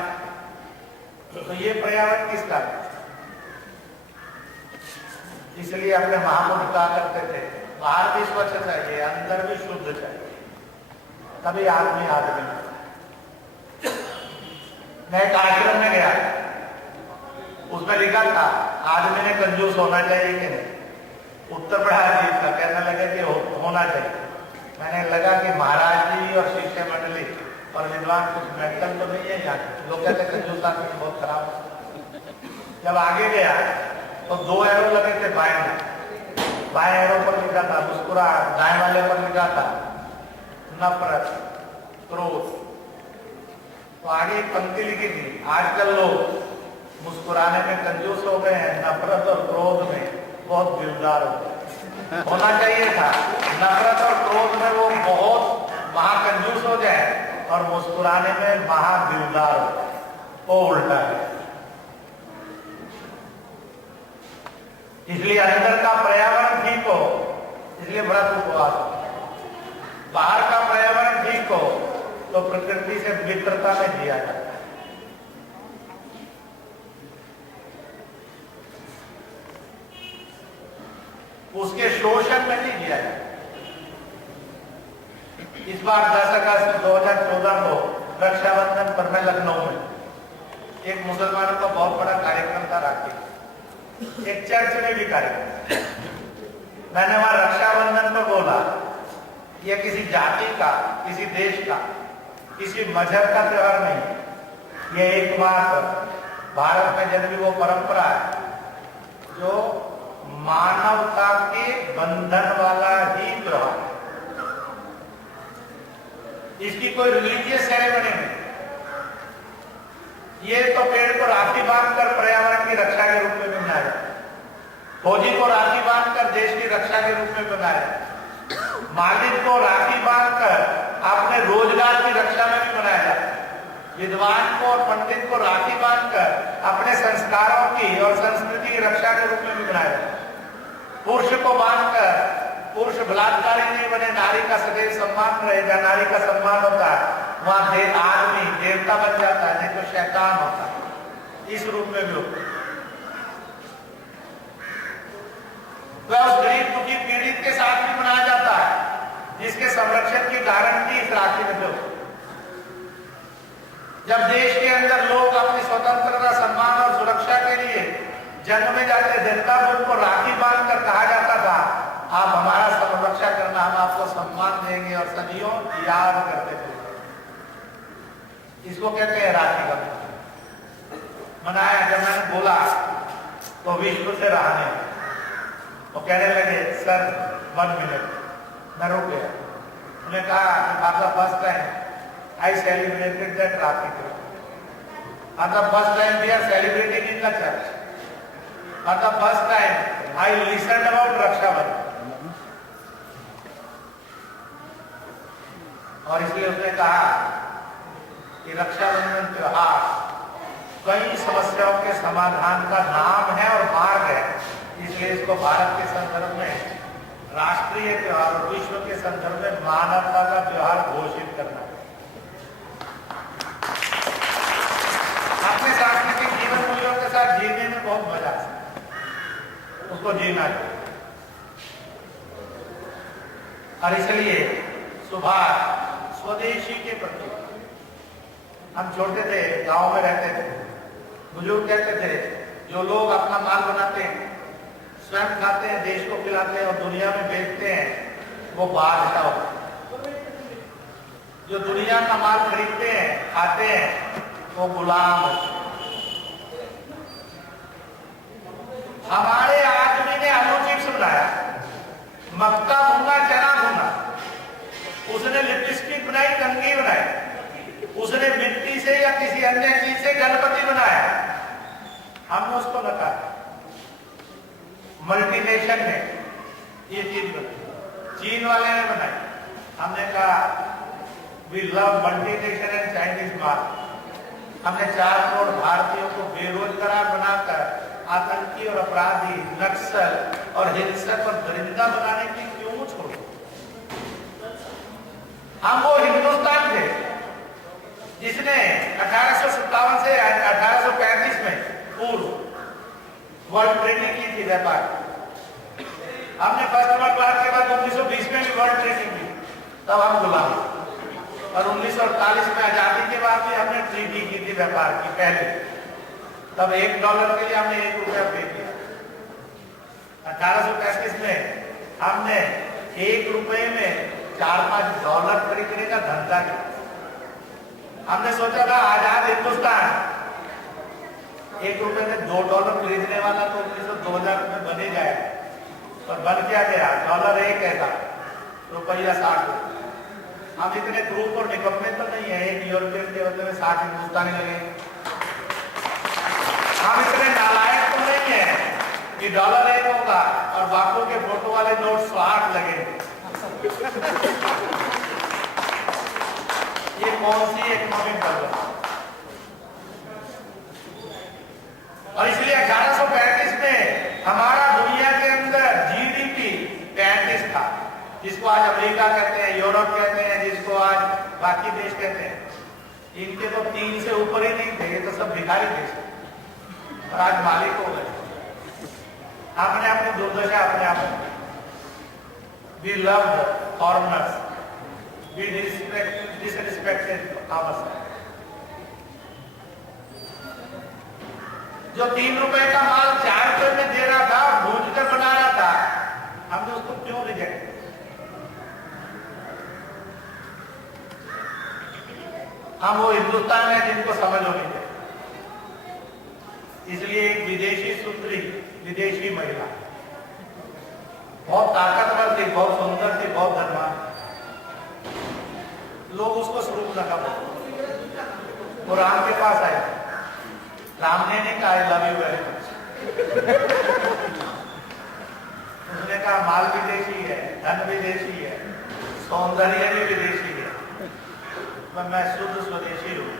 तो ये पर्यावरण किसका है? इसलिए अपने महापुरुष कहा करते थे, बाहर भी स्वच्छ चाहिए, अंदर भी शुद्ध चाहिए, तभी आदमी आदमी। मैं एक आश्रम में गया, उसमें लिखा था आदमी ने कंजूस होना चाहिए कि नहीं। उत्तर बड़ा अजीब था, कहने लगे कि होना चाहिए। मैंने लगा कि महाराज जी और शिष्य मंडली और विद्वान कुछ मेंटल तो नहीं है यहाँ, लोग कहते कंजूस आदमी बहुत खराब। जब आगे गया तो 2 एरो लगे थे बाएं में, बाएं एरो पर लिखा था मुस्कुराहट, दाएं वाले पर लिखा था नफरत, क्रोध। तो आगे एक पंक्ति लिखी थी, आजकल लोग मुस्कुराने में कंजूस हो गए हैं, नफरत और क्रोध में बहुत दिलदार हो गए। होना चाहिए था नफरत और क्रोध में वो बहुत महाकंजूस हो जाए और मुस्कुराने में महादिलदार हो जाए, वो उल्टा है। इसलिए अंदर का पर्यावरण ठीक हो, इसलिए व्रत उपवास हो। बाहर का पर्यावरण ठीक हो तो प्रकृति से मित्रता में जिया जाता है। उसके शोषण में नहीं जिया जाता। इस बार 10 अगस्त 2014 को रक्षाबंधन पर मैं लखनऊ में एक मुसलमानों का बहुत बड़ा कार्यक्रम था, राखी एक चर्च में भी कार्यक्रम। मैंने वहां रक्षाबंधन पर बोला, यह किसी जाति का, किसी देश का, किसी मजहब का त्योहार नहीं, यह एकमात्र भारत में जन्मी वो परंपरा है जो मानवता के बंधन वाला ही त्योहार है। इसकी कोई रिलीजियस सेरेमनी नहीं। ये तो पेड़ को राखी बांधकर पर्यावरण की रक्षा के रूप में मनाया जाता है, फौजी को राखी बांधकर देश की रक्षा के रूप में मनाया जाता है, मालिक को राखी बांधकर अपने रोजगार की रक्षा में भी मनाया जाता है, विद्वान को और पंडित को राखी बांधकर अपने संस्कारों की और संस्कृति की रक्षा के रूप में भी मनाया जाता है। पुरुष को बांधकर पुरुष बलात्कारी नहीं बने, नारी का सदैव सम्मान रहेगा, नारी का सम्मान होता है, वहां आदमी देवता बन जाता है, नहीं तो शैतान होता है। इस रूप में भी होता है। वह उस गरीब दुखी पीड़ित के साथ भी मनाया जाता है जिसके संरक्षण की गारंटी इस राखी में दो। जब देश के अंदर लोग अपनी स्वतंत्रता, सम्मान और सुरक्षा के लिए जंग में जाते थे, तब उनको राखी बांधकर कहा जाता था, आप हमारा संरक्षा करना, हम आपको सम्मान देंगे और सदियों याद करते थे। इसको कहते हैं राखी का मनाया। जब मैंने बोला तो विश्व से रहने वो कहने लगे, सर 1 मिनट। मैं रुक गया। उन्होंने कहा, आपका first time I celebrated that Rakhi मतलब first time we are celebrating in the church, मतलब first time I listen about Rakshabandhan. और इसलिए उसने कहा कि रक्षाबंधन त्योहार कई समस्याओं के समाधान का नाम है और मार्ग है, इसलिए इसको भारत के संदर्भ में राष्ट्रीय त्योहार और विश्व के संदर्भ में मानवता का त्योहार घोषित करना है। अपने सांस्कृतिक जीवन मूल्यों के साथ जीने में बहुत मजा आता है, उसको जीना चाहिए। और इसलिए सुभाष स्वदेशी के प्रति, हम छोटे थे, गांव में रहते थे, बुजुर्ग कहते थे, जो लोग अपना माल बनाते हैं, स्वयं खाते हैं, देश को खिलाते हैं और दुनिया में बेचते हैं, वो बादशाह होते हैं। जो दुनिया का माल खरीदते हैं, खाते हैं, वो गुलाम होते हैं। हमारे आदमी ने आलू चिप्स बनाया, मक्का भुना, चना भुना, उसने लिपस्टिक बनाई, कंघी बनाई, उसने मिट्टी से या किसी अन्य चीज से गणपति बनाया, हमने उसको नकारा। मल्टीनेशन ने ये चीज बनाई, चीन वाले ने बनाई, हमने कहा we love multination and Chinese माल। हमने 4 करोड़ भारतीयों को बेरोजगार बनाकर आतंकी और अपराधी, नक्सल और हिंसक और दरिंदा बनाने की क्यों छोड़ी? हम वो हिंदुस्तान थे जिसने 1857 से 1835 में पूर्व वर्ल्ड ट्रेडिंग की थी व्यापार। हमने फर्स्ट वर्ल्ड वॉर के बाद 1920 में भी वर्ल्ड ट्रेडिंग की, तब हम गुलाम। और 1948 में आजादी के बाद भी हमने ट्रीटी की थी व्यापार की, पहले। तब $1 के लिए हमने ₹1 पे किया। 1835 में हमने ₹1 में $4-5 खरीदने का धंधा किया। हमने सोचा था आजाद हिंदुस्तान $1 में $2 खरीदने वाला तो 2000 में बने जाए, और बन क्या गया, डॉलर 1 ऐसा, रुपया 60। हम इतने क्रूप और निकम्मे तो नहीं है, एक यूरोपियन के बदले में 60 हिंदुस्तानी लगे। हम इतने नालायक तो नहीं है कि डॉलर 1 होगा और बापू के फोटो वाले नोट 60 लगे। ये कौन सी इकोनॉमिक डेवलपमेंट। और इसलिए 1835 में हमारा दुनिया के अंदर जीडीपी 35 था, जिसको आज अमेरिका कहते हैं, यूरोप कहते हैं, जिसको आज बाकी देश कहते हैं। इनके तो 3 से ऊपर ही नहीं थे, ये तो सब भिखारी देश और आज मालिक हो गए। हमने अपनी दुर्दशा अपने आप में। We loved foreigners, we disrespected ourselves। जो 3 रुपए का माल 4 रुपए में दे रहा था, भूज कर बना रहा था, हमने उसको क्यों रिजेक्ट किया? हम वो हिंदुस्तान है जिनको समझ होनी चाहिए। इसलिए एक विदेशी सुंदरी, विदेशी महिला, बहुत ताकतवर थी, बहुत सुंदर थी, बहुत धनवान, लोग उसको स्वरूप लगा बोलते। वो राम के पास आए, राम ने नहीं कहा I love you very much. उसने कहा माल विदेशी है, धन विदेशी है, सौंदर्य भी विदेशी है, मैं शुद्ध स्वदेशी हूँ।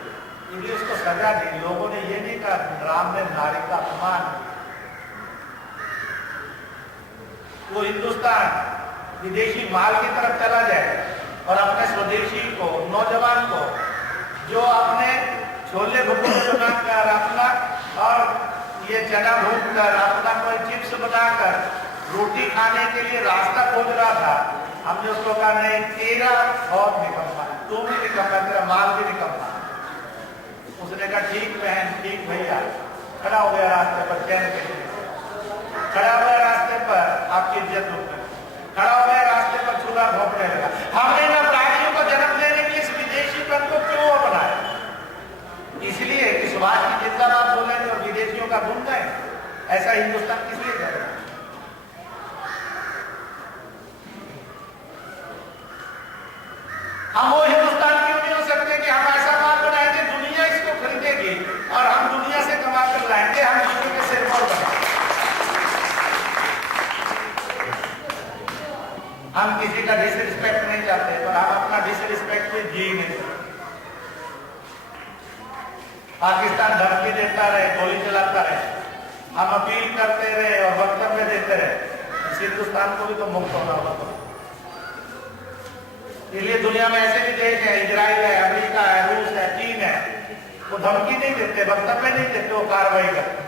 इसलिए उसको सजा दी। लोगों ने ये नहीं कहा राम ने नारी का अपमान। वो हिंदुस्तान विदेशी माल की तरफ चला जाए और अपने स्वदेशी को, नौजवान को, जो अपने छोले भटूरे बनाकर अपना और ये चना भून कर अपना कोई चिप्स बनाकर रोटी खाने के लिए रास्ता खोज रहा था, हमने उसको कहा नहीं, तेरा बहुत निकम्मा, तू भी निकम्मा, तेरा माल भी निकम्मा। उसने कहा ठीक बहन, ठीक भैया। खड़ा हो गया रास्ते पर, चैन के लिए खड़ा हो गया रास्ते पर, आपकी इज्जत रुक गई। खड़ा हो गया रास्ते पर, चूल्हा भोंकने लगा। हमने इन अपराधियों को जन्म देने के इस विदेशीपन को क्यों अपनाया? इसलिए कि सुभाष की जिंदाबाद बोलेंगे और विदेशियों का गुण गए। ऐसा हिंदुस्तान किस लिए कर रहा है? हम वो हिंदुस्तान क्यों नहीं हो सकते कि हम ऐसा माल बनाएंगे, दुनिया इसको खरीदेगी और हम दुनिया से कमा कर लाएंगे, हम किसी के सिर पर बनाएंगे। हम किसी का डिसरिस्पेक्ट नहीं चाहते, पर हम अपना डिसरिस्पेक्ट भी जी नहीं सकते। पाकिस्तान धमकी देता रहे, गोली चलाता रहे, हम अपील करते रहे और वक्तव्य देते रहे। इस हिंदुस्तान को भी तो मुक्त होना होगा। इसलिए दुनिया में ऐसे भी देश है, इजराइल है, अमेरिका है, रूस है, चीन है, वो धमकी नहीं देते, वक्तव्य नहीं देते, वो कार्रवाई करते।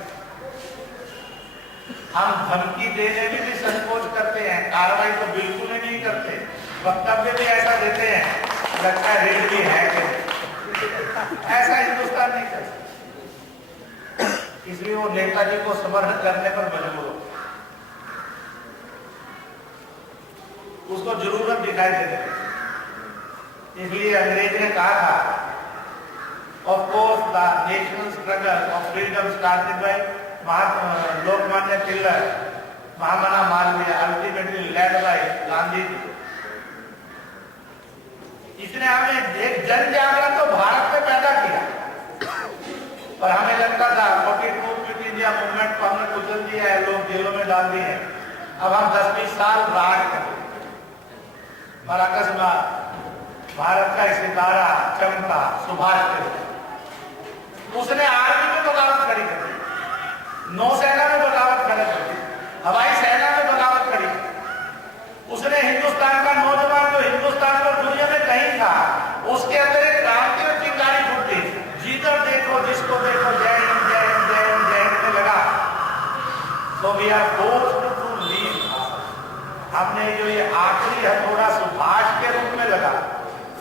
हम धमकी देने में भी संकोच करते हैं, कार्रवाई तो बिल्कुल ही नहीं करते, वक्तव्य भी ऐसा देते हैं, लगता है रेड भी है कि ऐसा हिंदुस्तान नहीं कर सकता। इसलिए वो नेताजी को समर्थन करने पर मजबूर हो, उसको जरूरत दिखाई देने। इसलिए अंग्रेज ने कहा था, of course the national struggle of freedom started by Lokmanya Tilak, Mahamana Malviya, ultimately led by Gandhi ji. इसने हमें एक जन जागरण तो भारत में पैदा किया, पर हमें लगता था 42 क्विट इंडिया मूवमेंट को हमने कुचल दिया है, लोग जेलों में डाल दिए हैं, अब हम 10-20 साल राज करें। और अकस्मात भारत का सितारा चमका सुभाष चंद्र। उसने आर्मी में बगावत खड़ी कर दी, नौसेना में बगावत खड़ी कर दी, हवाई सेना में बगावत खड़ी कर दी। उसने हिंदुस्तान का नौजवान जो हिंदुस्तान पर दुनिया में कहीं था, उसके अंदर एक क्रांति और चिंगारी फूटी। जिधर देखो, जिसको देखो, जय हिंद जय हिंद जय हिंद जय हिंद में लगा। So we are forced to leave। हमने जो ये आखिरी हथौड़ा सुभाष के रूप में लगा,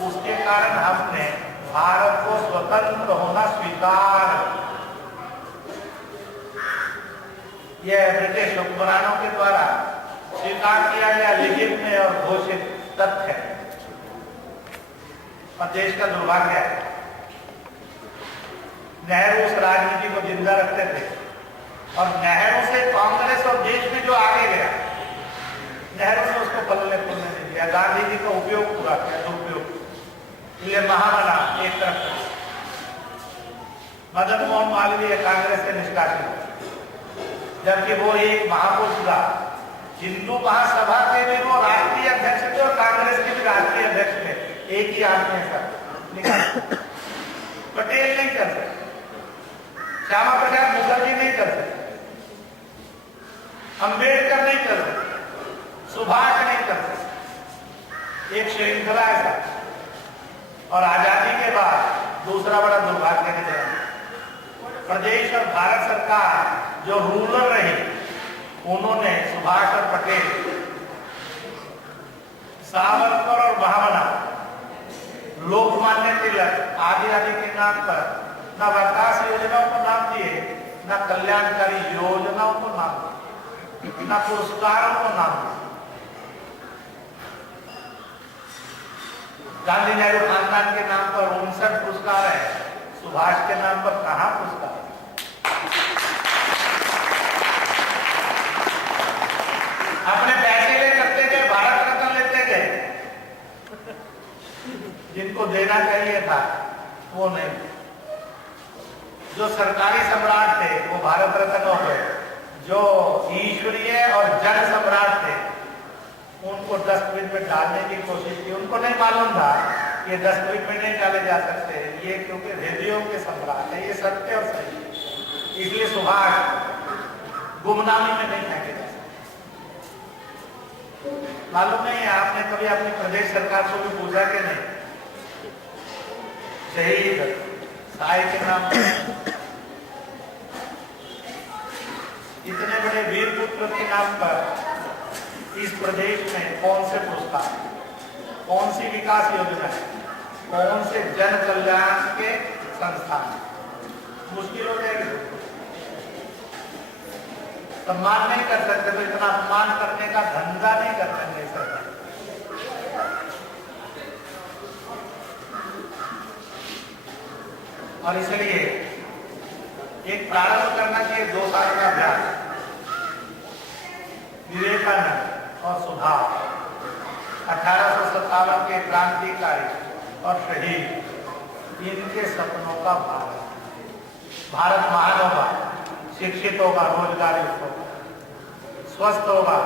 उसके कारण हमने भारत को स्वतंत्र होना स्वीकार। यह ब्रिटिश हुक्मरानों के द्वारा स्वीकार किया गया लिखित में और घोषित तथ्य है। और देश का दुर्भाग्य है, नेहरू उस राजनीति को जिंदा रखते थे और नेहरू से कांग्रेस और देश में जो आगे गया, ये महामना एक तरफ मदन मोहन मालवीय कांग्रेस से निष्कासित, जबकि वो एक महापुरुष था। हिंदू महासभा के भी वो राष्ट्रीय अध्यक्ष थे और कांग्रेस के भी राष्ट्रीय अध्यक्ष थे, एक ही आदमी है सर। पटेल नहीं कर सकते, श्यामा प्रसाद मुखर्जी नहीं कर सकते, अंबेडकर नहीं कर सकते, सुभाष नहीं कर सकते। एक श्रृंखला है सर। और आजादी के बाद दूसरा बड़ा दुर्भाग्य की जगह प्रदेश और भारत सरकार जो रूलर रही, उन्होंने सुभाष और पटेल, सावरकर और महामना, लोकमान्य तिलक आदि आदि के नाम पर न विकास योजनाओं को नाम दिए, न कल्याणकारी योजनाओं को नाम दिए, न पुरस्कारों को नाम दिए। गांधी नेहरू खानदान के नाम पर 59 पुरस्कार है, सुभाष के नाम पर कहां पुरस्कार? अपने पैसे ले करते गए, भारत रत्न लेते गए, जिनको देना चाहिए था वो नहीं। जो सरकारी सम्राट थे वो भारत रत्न हो गए, जो ईश्वरीय और जन सम्राट थे उनको डस्टबिन में डालने की कोशिश की। उनको नहीं मालूम था ये डस्टबिन में नहीं डाले जा सकते, ये क्योंकि हृदयों के सम्राट है, ये सत्य और सही, इसलिए सुभाष गुमनामी में नहीं फेंके जा सकते। मालूम नहीं है आपने कभी अपनी प्रदेश सरकार को भी पूछा कि नहीं, शहीद साई के नाम इतने बड़े वीर पुत्र के नाम पर इस प्रदेश में कौन से पुरस्कार, कौन सी विकास योजना है, कौन से जन कल्याण के संस्थान? मुश्किल हो जाएगी। सम्मान नहीं कर सकते तो इतना अपमान करने का धंधा नहीं कर सकते सरकार। और इसलिए एक प्रारंभ करना चाहिए 2 साल का अभ्यास। विवेकानंद और सुभाष 1857 के क्रांतिकारी और शहीद, इनके सपनों का भारत महान होगा, शिक्षित होगा, रोजगार होगा, स्वस्थ होगा,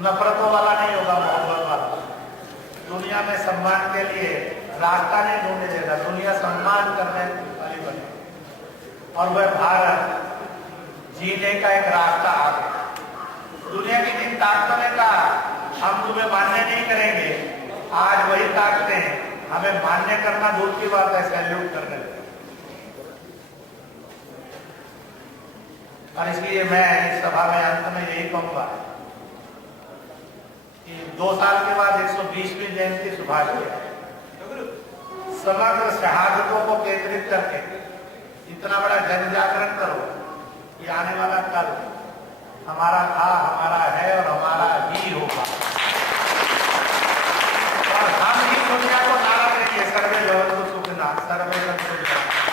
नफरतों वाला नहीं होगा, मोहब्बत वाला। दुनिया में सम्मान के लिए रास्ता नहीं ढूंढने देगा, दुनिया सम्मान करने वाली बने। और वह भारत जीने का एक रास्ता आ गया। दुनिया की जिन ताकतों ने कहा हम तुम्हें मान्य नहीं करेंगे, आज वही ताकतें हमें मान्य करना दूर की बात है, सैल्यूट करने लगे। और इसलिए मैं इस सभा में अंत में यही कहूंगा कि 2 साल के बाद 120वीं जयंती सुभाष की समग्र शहादतों को केंद्रित करके इतना बड़ा जन जागरण करो कि आने वाला कल हमारा था, हमारा है और हमारा ही होगा। और हम ही दुनिया को नारा देंगे, सर्वे भवन्तु सुखिनः, सर्वे सन्तु निरामया।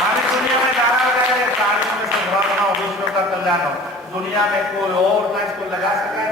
हम इस दुनिया में नारा लगाएंगे, प्राणियों में सद्भावना हो, विश्व का कल्याण हो। दुनिया में कोई और ना इसको लगा सके